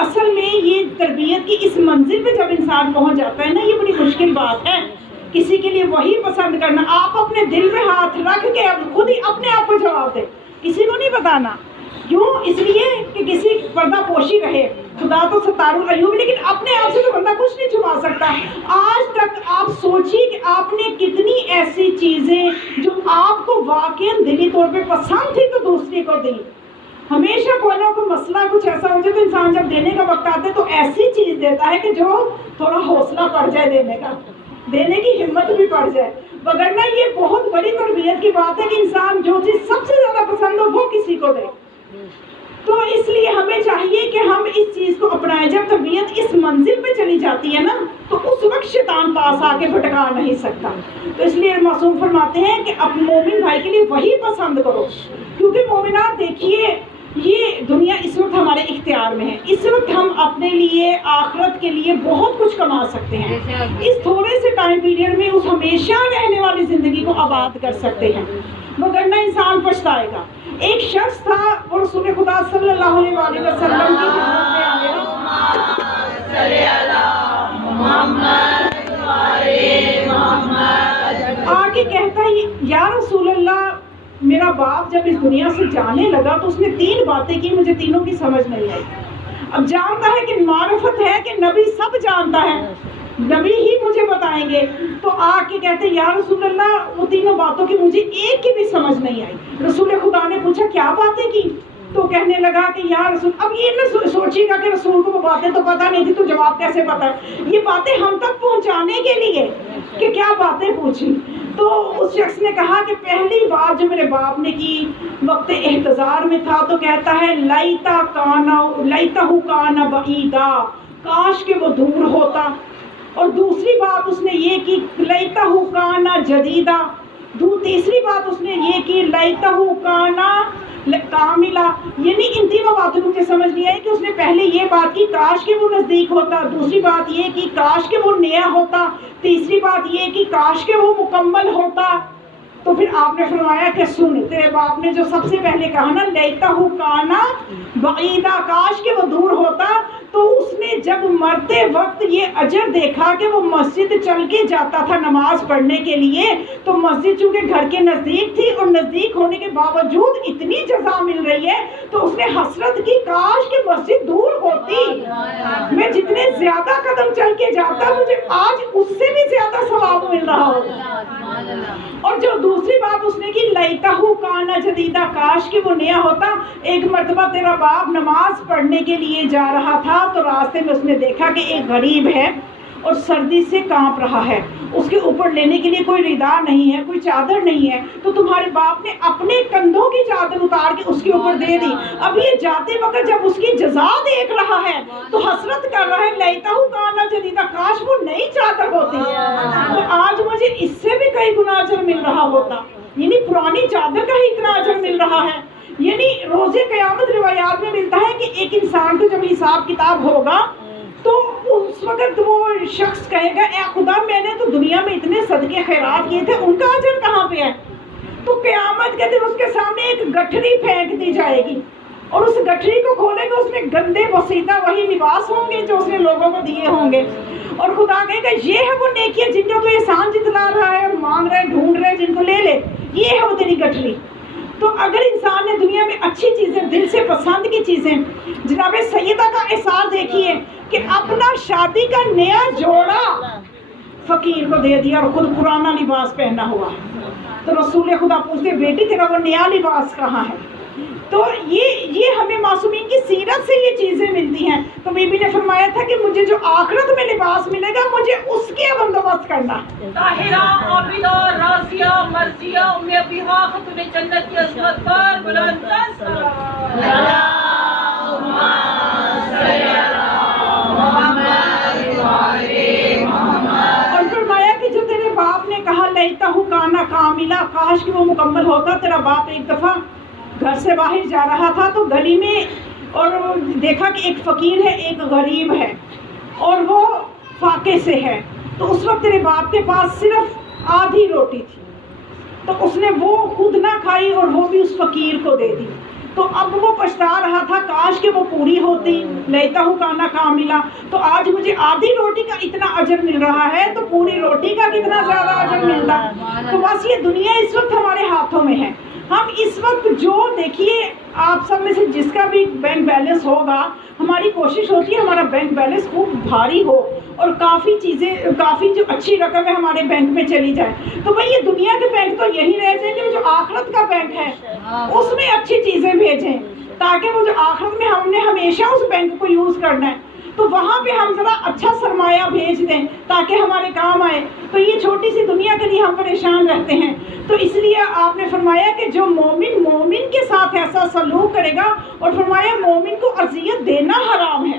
اصل میں یہ تربیت کی اس منزل پہ جب انسان پہنچ جاتا ہے نا، یہ بڑی مشکل بات ہے کسی کے لیے وہی پسند کرنا. آپ اپنے دل میں ہاتھ رکھ کے اب خود ہی اپنے آپ کو جواب دیں، کسی کو نہیں بتانا. کیوں؟ اس لیے کہ کسی پردہ پوشی رہے. خدا تو ستار العیوب، لیکن اپنے آپ سے تو بندہ کچھ نہیں چھپا سکتا. آج تک آپ سوچیے کہ آپ نے کتنی ایسی چیزیں جو آپ کو واقعاً دلی طور پہ پسند تھی تو دوسری کو دی. ہمیشہ کوئی نہ کوئی مسئلہ کچھ ایسا ہو جائے تو انسان جب دینے کا وقت آتا ہے تو ایسی چیز دیتا ہے کہ جو تھوڑا حوصلہ بڑھ جائے دینے کا، دینے کی ہمت بھی بڑھ جائے. وگرنہ یہ بہت بڑی تربیت کی بات ہے کہ انسان جو چیز سب سے زیادہ پسند ہو وہ کسی کو دے. تو اس لیے ہمیں چاہیے کہ ہم اس چیز کو اپنائیں. جب تربیت اس منزل پہ چلی جاتی ہے نا تو اس وقت شیطان پاس آ کے بھٹکا نہیں سکتا. تو اس لیے معصوم فرماتے ہیں کہ اپنے مومن بھائی کے لیے وہی پسند کرو، کیونکہ مومنات دیکھیے یہ دنیا اس وقت ہمارے اختیار میں ہے. اس وقت ہم اپنے لیے آخرت کے لیے بہت کچھ کما سکتے ہیں. اس تھوڑے سے ٹائم پیریڈ میں اس ہمیشہ رہنے والی زندگی کو آباد کر سکتے ہیں، وگرنہ انسان پچھتائے گا. ایک شخص تھا وہ رسول خدا صلی اللہ علیہ وآلہ وسلم کی خدمت میں آیا، آ کے کہتا ہے یا رسول اللہ، میرا باپ جب اس دنیا سے جانے لگا تو اس نے 3 باتیں کی، مجھے تینوں کی سمجھ نہیں آئی. اب جانتا ہے کہ معرفت ہے کہ نبی سب جانتا ہے، نبی ہی مجھے بتائیں گے. تو آ کے کہتے یا رسول اللہ وہ تینوں باتوں کی مجھے ایک کی بھی سمجھ نہیں آئی. رسول خدا نے پوچھا کیا باتیں کی؟ تو کہنے لگا کہ یا رسول، اب یہ نہ سوچیے گا کہ رسول کو وہ باتیں تو پتہ نہیں تھی تو جواب کیسے پتہ ہے. یہ باتیں ہم تک پہنچانے کے لیے کہ کیا باتیں پوچھی. تو اس شخص نے کہا کہ پہلی بات جو میرے باپ نے کی وقت احتضار میں تھا تو کہتا ہے لیتہ کان بعیدا، کاش کہ وہ دور ہوتا. اور دوسری بات اس نے یہ کی لیتہ کان جدیدا. تیسری بات اس نے یہ کی لیتہ کان کاملا. یعنی ان تینوں باتوں مجھے سمجھ نہیں آئی کہ اس نے پہلے یہ بات کی کاش کہ وہ نزدیک ہوتا، دوسری بات یہ کی کاش کہ وہ نیا ہوتا، تیسری بات یہ کہ کاش کہ وہ مکمل ہوتا. تو پھر آپ نے فرمایا کہ سن، تیرے باپ نے جو سب سے پہلے کہا نا لیتہ کان بعیدا، کاش کہ وہ دور ہوتا، تو اس نے جب مرتے وقت یہ اجر دیکھا کہ وہ مسجد چل کے جاتا تھا نماز پڑھنے کے لیے، تو مسجد چونکہ گھر کے نزدیک تھی اور نزدیک ہونے کے باوجود اتنی جزا مل رہی ہے تو اس نے حسرت کی کاش کہ مسجد دور ہوتی، میں جتنے زیادہ قدم چل کے جاتا مجھے آج اس سے بھی زیادہ ثواب مل رہا ہوتا. اور جو دوسری بات اس نے کی لیتہ کان جدیدا، کاش کہ وہ نیا ہوتا. ایک مرتبہ تیرا باپ نماز پڑھنے کے لیے جا رہا تھا تو راستے میں اس نے دیکھا کہ ایک غریب ہے اور سردی سے کانپ رہا ہے، اس کے اوپر لینے کے لیے کوئی ردا نہیں ہے، کوئی چادر نہیں ہے. تو تمہارے باپ نے اپنے کندھوں کی چادر اتار کے اس کے اوپر دے دی. اب یہ جاتے وقت جب اس کی جزا دیکھ رہا ہے تو حسرت کر رہا ہے لیتہ کان جدیدا، کاش وہ نئی چادر ہوتی تو آج مجھے اس سے بھی کئی گنا اجر مل رہا ہوتا. یعنی پرانی چادر کا ہی اتنا اجر مل رہا ہے. یعنی روز قیامت روایات میں ملتا ہے کہ ایک انسان کو جب حساب کتاب ہوگا تو اس وقت وہ شخص کہے گا اے خدا میں نے تو دنیا میں اتنے صدقے خیرات کیے تھے، ان کا اجر کہاں پہ ہے؟ تو قیامت کے دن اس کے سامنے ایک گٹھری پھینک دی جائے گی اور اس گٹھری کو کھولے گا، اس میں گندے بسیدہ وہی لباس ہوں گے جو اس نے لوگوں کو دیے ہوں گے. اور خدا کہے گا یہ ہے وہ نیکیاں جن کا تو احسان جتلا رہا ہے اور مانگ رہے ڈھونڈ رہے جن کو لے لے، یہ ہے وہ تیری گٹھری. تو اگر انسان نے دنیا میں اچھی چیزیں، دل سے پسند کی چیزیں، جناب سیدہ کا احسار دیکھیے کہ اپنا شادی کا نیا جوڑا فقیر کو دے دیا اور خود پرانا لباس پہنا ہوا. تو رسول خدا پوچھتے بیٹی تیرا وہ نیا لباس کہاں ہے؟ تو یہ ہمیں معصومین کی سیرت سے یہ چیزیں ملتی ہیں. تو بی بی نے فرمایا تھا کہ مجھے جو آخرت میں لباس ملے گا مجھے اس کے بندوبست کرنا. طاہرہ، عابدہ، راضیہ، مرضیہ، ام ابیہا خاتون جنت کی عظمت پر بلند تر صلوات. اللہم صلی علی محمد وعلی محمد. اور فرمایا کہ جو تیرے باپ نے کہا لیتہ کان کاملا، کاش کہ وہ مکمل ہوتا. تیرا باپ ایک دفعہ گھر سے باہر جا رہا تھا تو گلی میں اور دیکھا کہ ایک فقیر ہے، ایک غریب ہے اور وہ فاقے سے ہے. تو اس وقت تیرے باپ کے پاس صرف آدھی روٹی تھی تو اس نے وہ خود نہ کھائی اور وہ بھی اس فقیر کو دے دی. تو اب وہ پچھتا رہا تھا کاش کہ وہ پوری ہوتی، لیتا ہوں کانا کاملا. تو آج مجھے آدھی روٹی کا اتنا اجر مل رہا ہے تو پوری روٹی کا کتنا زیادہ اجر ملتا. تو بس یہ دنیا اس وقت ہمارے ہاتھوں میں ہے. ہم اس وقت جو دیکھیے آپ سب میں سے جس کا بھی بینک بیلنس ہوگا، ہماری کوشش ہوتی ہے ہمارا بینک بیلنس خوب بھاری ہو اور کافی جو اچھی رقم ہے ہمارے بینک میں چلی جائے. تو بھئی یہ دنیا کے بینک تو یہی رہ جائیں گے، جو آخرت کا بینک ہے اس میں اچھی چیزیں بھیجیں تاکہ وہ جو آخرت میں ہم نے ہمیشہ اس بینک کو یوز کرنا ہے تو وہاں پہ ہم ذرا اچھا سرمایہ بھیج دیں تاکہ ہمارے کام آئے. تو یہ چھوٹی سی دنیا کے لیے ہم پریشان رہتے ہیں. تو اس لیے آپ نے فرمایا کہ جو مومن کے ساتھ ایسا سلوک کرے گا، اور فرمایا مومن کو اذیت دینا حرام ہے.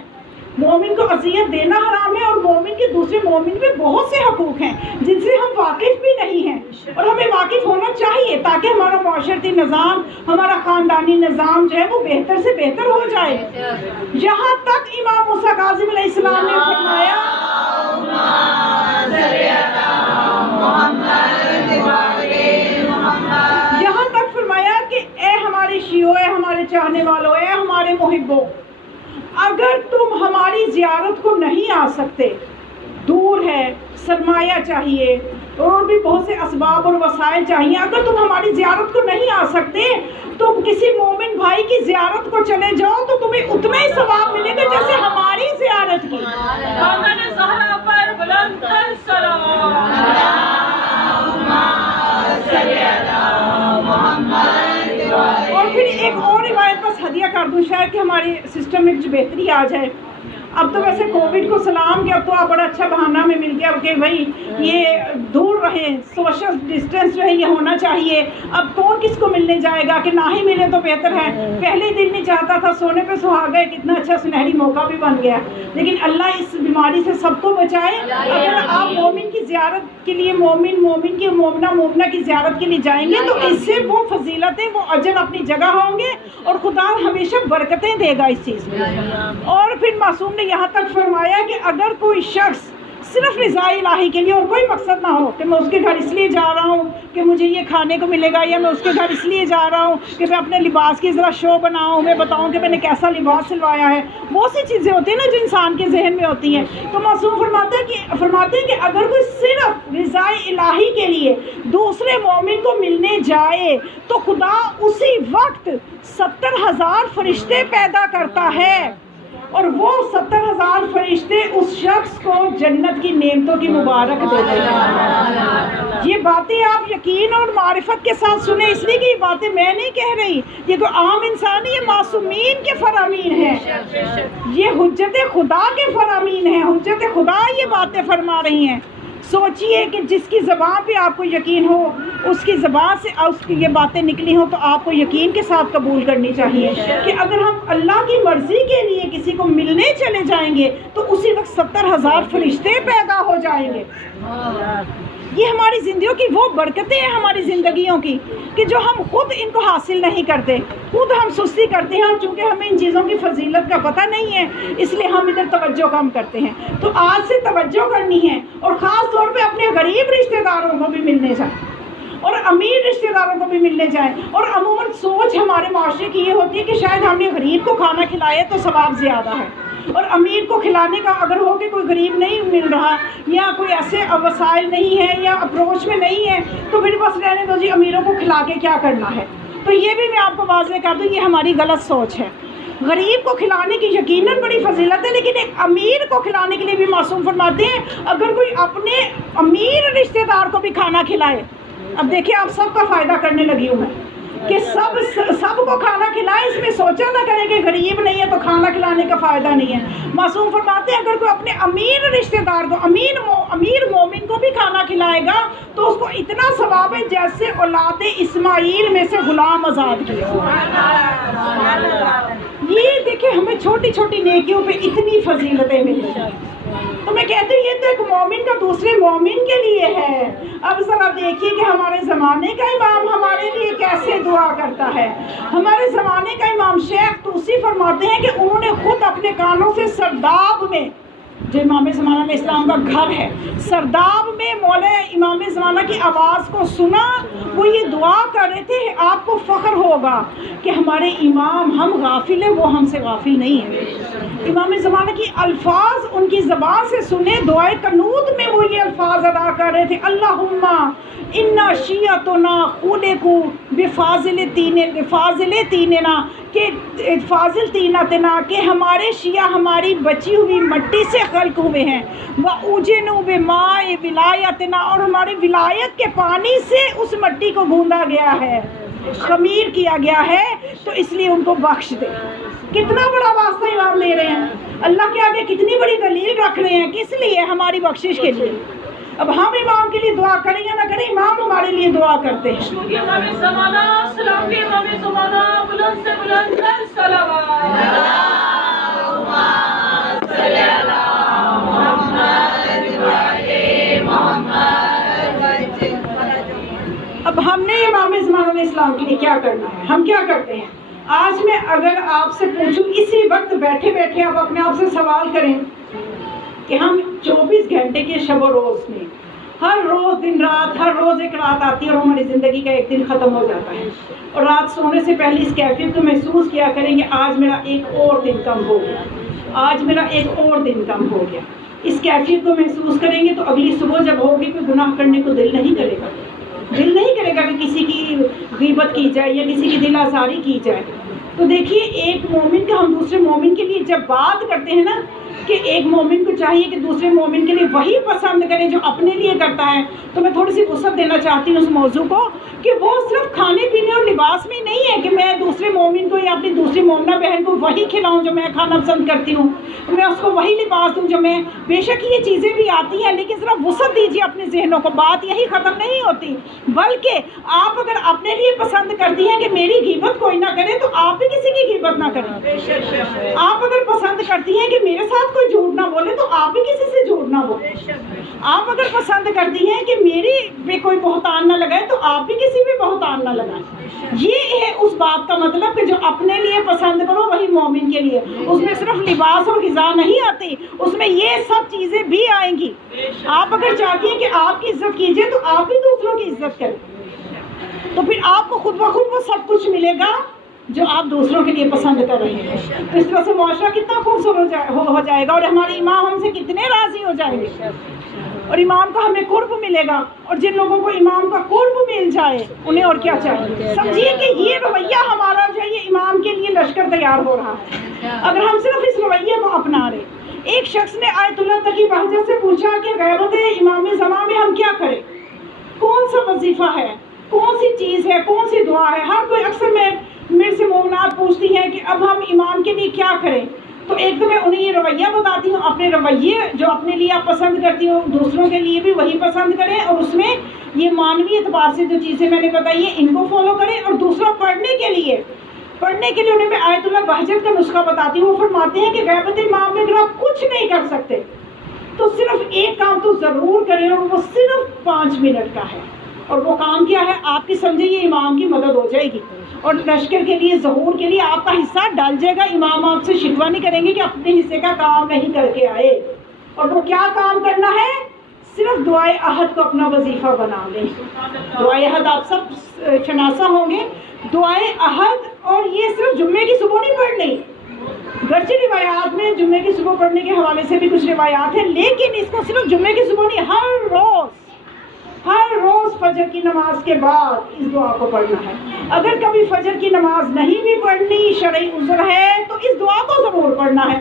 مومن کو اذیت دینا حرام ہے، اور مومن کے دوسرے مومن پہ بہت سے حقوق ہیں جن سے ہم واقف بھی نہیں ہیں، اور ہمیں واقف ہونا چاہیے تاکہ ہمارا معاشرتی نظام، ہمارا خاندانی نظام جو ہے وہ بہتر سے بہتر ہو جائے. یہاں تک امام موسیٰ کاظم علیہ السلام نے فرمایا کہ اے ہمارے شیعوں، اے ہمارے چاہنے والوں، اے ہمارے محبوں، اگر تم ہماری زیارت کو نہیں آ سکتے، دور ہے، سرمایہ چاہیے اور بھی بہت سے اسباب اور وسائل چاہیے، اگر تم ہماری زیارت کو نہیں آ سکتے تو کسی مومن بھائی کی زیارت کو چلے جاؤ تو تمہیں اتنا ہی ثواب ملے گا جیسے ہماری زیارت کی. خاتون زہرا پر بلند تر صلوات. اور پھر ایک اور روایت بس ہدیہ کر دوں شاید کہ ہمارے سسٹم میں کچھ بہتری آ جائے. اب تو ویسے کووڈ کو سلام کہ اب تو آپ بڑا اچھا بہانہ میں مل گیا کہ بھائی یہ دور رہے، سوشل ڈسٹینس جو ہے یہ ہونا چاہیے. اب کون کس کو ملنے جائے گا کہ نہ ہی ملے تو بہتر ہے. پہلے دن نہیں چاہتا تھا، سونے پہ سہاگے، کتنا اچھا سنہری موقع بھی بن گیا. لیکن اللہ اس بیماری سے سب کو بچائے. اگر آپ مومن کی زیارت کے لیے، مومن کی مومنہ کی زیارت کے لیے جائیں گے تو اس سے وہ فضیلتیں، وہ اجر اپنی جگہ ہوں گے اور خدا ہمیشہ برکتیں دے گا اس چیز میں. اور پھر معصوم نے یہاں تک فرمایا کہ اگر کوئی شخص صرف رضا الہی کے لیے اور کوئی مقصد نہ ہو کہ میں اس کے گھر اس لیے جا رہا ہوں کہ مجھے یہ کھانے کو ملے گا، یا میں اس کے گھر اس لیے جا رہا ہوں کہ میں اپنے لباس کی ذرا شو بناؤں، میں بتاؤں کہ میں نے کیسا لباس سلوایا ہے، بہت سی چیزیں ہوتی ہیں نا جو انسان کے ذہن میں ہوتی ہیں. تو معصوم فرماتے ہیں کہ اگر کوئی صرف رضا الہی کے لیے دوسرے مومن کو ملنے جائے تو خدا اسی وقت 70,000 فرشتے پیدا کرتا ہے، اور وہ 70,000 فرشتے اس شخص کو جنت کی نعمتوں کی مبارک دیتے ہیں. یہ باتیں آپ یقین اور معرفت کے ساتھ سنیں، اس لیے کہ یہ باتیں میں نہیں کہہ رہی، یہ کوئی عام انسان نہیں، یہ معصومین کے فرامین ہیں، یہ حجت خدا کے فرامین ہیں، حجت خدا یہ باتیں فرما رہی ہیں. سوچئے کہ جس کی زبان پہ آپ کو یقین ہو، اس کی زبان سے اس کی یہ باتیں نکلی ہوں تو آپ کو یقین کے ساتھ قبول کرنی چاہیے کہ اگر ہم اللہ کی مرضی کے لیے کسی کو ملنے چلے جائیں گے تو اسی وقت 70,000 فرشتے پیدا ہو جائیں گے. یہ ہماری زندگیوں کی وہ برکتیں ہیں ہماری زندگیوں کی کہ جو ہم خود ان کو حاصل نہیں کرتے، خود ہم سستی کرتے ہیں، اور چونکہ ہمیں ان چیزوں کی فضیلت کا پتہ نہیں ہے اس لیے ہم ادھر توجہ کم کرتے ہیں. تو آج سے توجہ کرنی ہے، اور خاص طور پہ اپنے غریب رشتہ داروں کو بھی ملنے جائیں اور امیر رشتہ داروں کو بھی ملنے جائیں. اور عموماً سوچ ہمارے معاشرے کی یہ ہوتی ہے کہ شاید ہم نے غریب کو کھانا کھلایا تو ثواب زیادہ ہے، اور امیر کو کھلانے کا اگر ہو کہ کوئی غریب نہیں مل رہا یا کوئی ایسے وسائل نہیں ہے یا اپروچ میں نہیں ہے تو پھر بس رہنے دو جی، امیروں کو کھلا کے کیا کرنا ہے. تو یہ بھی میں آپ کو واضح کر دوں، یہ ہماری غلط سوچ ہے. غریب کو کھلانے کی یقیناً بڑی فضیلت ہے، لیکن ایک امیر کو کھلانے کے لیے بھی معصوم فرماتے ہیں اگر کوئی اپنے امیر رشتہ دار کو بھی کھانا کھلائے. اب دیکھیں آپ سب کا فائدہ کرنے لگی ہوں میں کہ سب کو کھانا کھلائے، اس میں سوچا نہ کریں کہ غریب نہیں ہے تو کھانا کھلانے کا فائدہ نہیں ہے. معصوم فرماتے ہیں اگر کوئی اپنے امیر رشتہ دار کو، امیر مومن کو بھی کھانا کھلائے گا تو اس کو اتنا ثواب ہے جیسے اولاد اسماعیل میں سے غلام آزاد کیے. یہ دیکھیں ہمیں چھوٹی چھوٹی نیکیوں پہ اتنی فضیلتیں ملی ہیں. تو میں کہتی ہوں یہ تو ایک مومن کا دوسرے مومن کے لیے ہے. اب ذرا دیکھیے کہ ہمارے زمانے کا امام ہمارے لیے کیسے دعا کرتا ہے. ہمارے زمانے کا امام شیخ توسی فرماتے ہیں کہ انہوں نے خود اپنے کانوں سے سرداب میں جو امام زمانہ علیہ السلام کا گھر ہے، سرداب میں مولا امام زمانہ کی آواز کو سنا، وہ یہ دعا کر رہے تھے، آپ کو فخر ہوگا کہ ہمارے امام، ہم غافل ہیں، وہ ہم سے غافل نہیں ہیں۔ امام زمانہ کی الفاظ ان کی زبان سے سنے، دعائے قنوت میں وہ یہ الفاظ ادا کر رہے تھے، اللہم انا شیعتنا خلقوا بفاضل تیننا، کہ فاضل تینتنا، کہ ہمارے شیعہ ہماری بچی ہوئی مٹی سے خلق ہوئے ہیں، وَأُوجِنُوا بِمَاءِ وِلایتنا، اور ہماری ولایت کے پانی سے اس مٹی کو گوندا گیا ہے، خمیر کیا گیا ہے، تو اس لیے ان کو بخش دے۔ کتنا بڑا واسطہ امام لے رہے ہیں، اللہ کے آگے کتنی بڑی دلیل رکھ رہے ہیں، کس لیے؟ ہماری بخشش کے لیے۔ اب ہم امام کے لیے دعا کریں یا نہ کریں، امام ہمارے لیے دعا کرتے ہیں۔ امام زمانہ، سلام کے امام زمانہ، بلند سے بلند تر صلوات۔ اب ہم نے امام زمانہ علیہ السلام کے لیے کیا کرنا ہے؟ ہم کیا کرتے ہیں؟ آج میں اگر آپ سے پوچھوں، اسی وقت بیٹھے بیٹھے آپ اپنے آپ سے سوال کریں کہ ہم 24 گھنٹے کے شب و روز میں ہر روز دن رات، ہر روز ایک رات آتی ہے اور ہماری زندگی کا ایک دن ختم ہو جاتا ہے، اور رات سونے سے پہلے اس کیفیت کو محسوس کیا کریں کہ آج میرا ایک اور دن کم ہو گیا، آج میرا ایک اور دن کم ہو گیا۔ اس کیفیت کو محسوس کریں گے تو اگلی صبح جب ہوگی کوئی گناہ کرنے کو دل نہیں کرے گا، دل نہیں کرے گا کہ کسی کی غیبت کی جائے یا کسی کی دل آزاری کی جائے۔ تو دیکھیے، ایک مومن کا ہم دوسرے مومن کے لیے جب بات کرتے ہیں نا، کہ ایک مومن کو چاہیے کہ دوسرے مومن کے لیے وہی پسند کرے جو اپنے لیے کرتا ہے، تو میں تھوڑی سی وسعت دینا چاہتی ہوں اس موضوع کو، کہ وہ صرف کھانے پینے اور لباس میں نہیں ہے کہ میں دوسرے مومن کو یا اپنی دوسری مومنہ بہن کو وہی کھلاؤں جو میں کھانا پسند کرتی ہوں، میں اس کو وہی لباس دوں جو میں، بے شک یہ چیزیں بھی آتی ہیں، لیکن ذرا وسعت دیجیے اپنے ذہنوں کو، بات یہی ختم نہیں ہوتی، بلکہ آپ اگر اپنے لیے پسند کرتی ہیں کہ میری غیبت کوئی نہ کرے تو آپ بھی کسی کی غیبت نہ کریں۔ آپ اگر پسند کرتی ہیں کہ میرے ساتھ کوئی جھوٹ نہ بولے تو آپ بھی کسی سے جھوٹ نہ بولیں۔ آپ اگر پسند کرتی ہیں کہ میری پہ کوئی بہتان نہ لگائے تو آپ بھی کسی پہ بہتان نہ لگائیں۔ یہ ہے اس بات کا مطلب کہ جو اپنے لیے پسند کرو وہی مومن کے لیے، اس میں صرف لباس اور غذا نہیں آتی، اس میں یہ سب چیزیں بھی آئیں گی۔ آپ اگر چاہتی ہیں کہ آپ کی عزت کیجیے تو آپ بھی دوسروں کی عزت کریں، تو پھر آپ کو خود بخود وہ سب کچھ ملے گا جو آپ دوسروں کے لیے پسند کر رہے ہیں۔ تو اس طرح سے معاشرہ کتنا خوبصورت ہو جائے گا، اور ہمارے امام ہم سے کتنے راضی ہو جائیں گے، اور امام کا ہمیں قرب ملے گا۔ اور جن لوگوں کو امام کا قرب مل جائے انہیں اور کیا چاہیے؟ سمجھیے کہ یہ رویہ ہمارا جو ہے یہ امام کے لیے لشکر تیار ہو رہا ہے، اگر ہم صرف اس رویے کو اپنا رہے۔ ایک شخص نے آیت اللہ تقی بہجت سے پوچھا کہ غیبت امام زمان میں ہم کیا کریں، کون سا وظیفہ ہے، کون سی چیز ہے، کون سی دعا ہے؟ ہر کوئی اکثر میرے سے مومنات پوچھتی ہیں کہ اب ہم امام کے لیے کیا کریں، تو ایک تو میں انہیں یہ رویہ بتاتی ہوں، اپنے رویے جو اپنے لیے آپ پسند کرتی ہوں دوسروں کے لیے بھی وہی پسند کریں، اور اس میں یہ مانوی اعتبار سے جو چیزیں میں نے بتائی ہیں ان کو فالو کریں۔ اور دوسرا پڑھنے کے لیے انہیں میں آیت اللہ بہجت کا نسخہ بتاتی ہوں۔ وہ فرماتے ہیں کہ غیبت امام میں اگر آپ کچھ نہیں کر سکتے تو صرف ایک کام تو ضرور کریں، اور وہ صرف 5 منٹ کا ہے، اور وہ کام کیا ہے؟ آپ کی سمجھے یہ امام کی مدد ہو جائے گی، اور لشکر کے لیے، ظہور کے لیے آپ کا حصہ ڈل جائے گا۔ امام آپ سے شکوہ نہیں کریں گے کہ اپنے حصے کا کام نہیں کر کے آئے۔ اور وہ کیا کام کرنا ہے؟ صرف دعائے احد کو اپنا وظیفہ بنا لیں۔ دعائے احد آپ سب شناسہ ہوں گے، دعائے احد، اور یہ صرف جمعے کی صبح نہیں پڑھنی، گرچہ روایات میں جمعے کی صبح پڑھنے کے حوالے سے بھی کچھ روایات ہیں، لیکن اس کو صرف جمعے کی صبح نہیں، ہر روز فجر کی نماز کے بعد اس دعا کو پڑھنا ہے۔ اگر کبھی فجر کی نماز نہیں بھی پڑھنی، شرعی عذر ہے، تو اس دعا کو ضرور پڑھنا ہے۔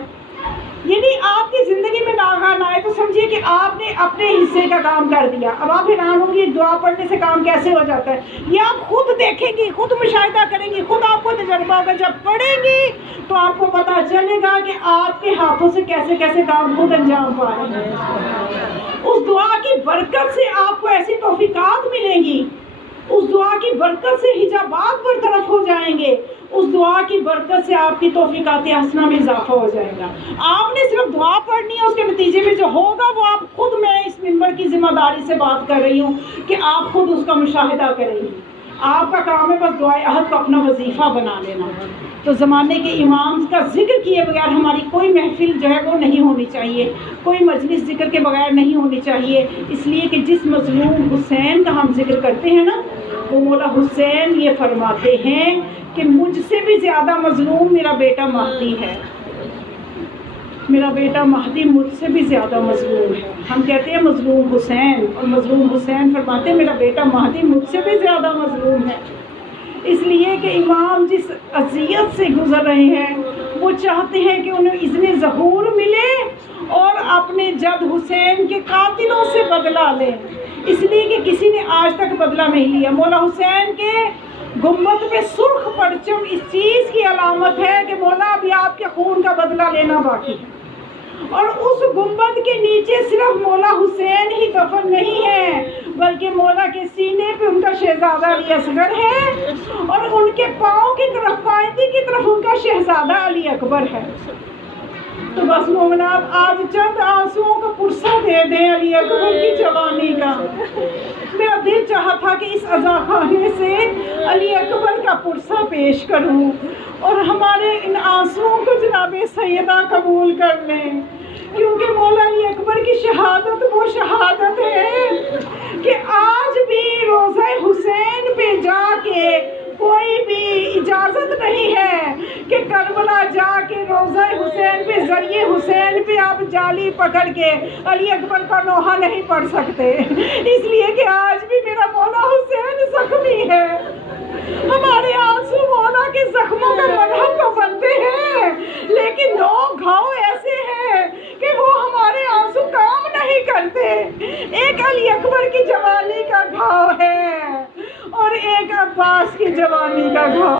یعنی آپ کی زندگی میں ناگہان آئے تو سمجھیے کہ آپ نے اپنے حصے کا کام کر دیا۔ اب آپ حیران ہوں گے دعا پڑھنے سے کام کیسے ہو جاتا ہے، یہ آپ خود دیکھیں گی، خود مشاہدہ کریں گی، خود آپ کو تجربہ ہوگا۔ جب پڑھیں گی تو آپ کو پتہ چلے گا کہ آپ کے ہاتھوں سے کیسے کیسے کام خود انجام پائیں۔ اس دعا کی برکت سے آپ کو ایسی توفیقات ملیں گی، اس دعا کی برکت سے حجابات برطرف ہو جائیں گے، اس دعا کی برکت سے آپ کی توفیقات حسنہ میں اضافہ ہو جائے گا۔ آپ نے صرف دعا پڑھنی ہے، اس کے نتیجے میں جو ہوگا وہ آپ خود، میں اس منبر کی ذمہ داری سے بات کر رہی ہوں کہ آپ خود اس کا مشاہدہ کریں گی، آپ کا کام ہے بس دعائے عہد کو اپنا وظیفہ بنا لینا. تو زمانے کے امام کا ذکر کیے بغیر ہماری کوئی محفل جو ہے وہ نہیں ہونی چاہیے, کوئی مجلس ذکر کے بغیر نہیں ہونی چاہیے, اس لیے کہ جس مظلوم حسین کا ہم ذکر کرتے ہیں نا, وہ مولا حسین یہ فرماتے ہیں کہ مجھ سے بھی زیادہ مظلوم میرا بیٹا مہدی ہے, میرا بیٹا مہدی مجھ سے بھی زیادہ مظلوم ہے. ہم کہتے ہیں مظلوم حسین, اور مظلوم حسین فرماتے ہیں میرا بیٹا مہدی مجھ سے بھی زیادہ مظلوم ہے. اس لیے کہ امام جس اذیت سے گزر رہے ہیں وہ چاہتے ہیں کہ انہیں اذن ظہور ملے اور اپنے جد حسین کے قاتلوں سے بدلہ لیں, اس لیے کہ کسی نے آج تک بدلہ نہیں لیا. مولا حسین کے گنبد پہ سرخ پرچم اس چیز کی علامت ہے کہ مولا ابھی آپ کے خون کا بدلہ لینا باقی ہے, اور اس گنبد کے نیچے صرف مولا حسین ہی دفن نہیں ہے بلکہ مولا کے سینے پہ ان کا شہزادہ علی اصغر ہے, اور ان کے پاؤں کی طرف, پائیدی کی طرف ان کا شہزادہ علی اکبر ہے. تو بس مومنات آج چند آنسوؤں کا پرسہ دے دیں علی اکبر کی جوانی کا. میرا دل چاہا تھا کہ اس عزاخانے سے علی اکبر کا پرسہ پیش کروں اور ہمارے ان آنسوؤں کو جناب سیدہ قبول کر لیں, کیونکہ مولا علی اکبر کی شہادت وہ شہادت ہے کہ آج بھی روضہ حسین پہ جا کے کوئی بھی اجازت نہیں ہے کہ کربلا جا کے روضہ حسین پہ ذریعے حسین پہ آپ جالی پکڑ کے علی اکبر کا نوحہ نہیں پڑھ سکتے, اس لیے کہ آج بھی میرا مولا حسین زخمی ہے. ہمارے آنسو مولا کے زخموں کا مرہم تو بنتے ہیں, لیکن دو گھاؤ ایسے ہیں کہ وہ ہمارے آنسو کام نہیں کرتے. ایک علی اکبر کی جوانی کا گھاؤ ہے اور ایک عباس کی جوانی کا گھاؤ.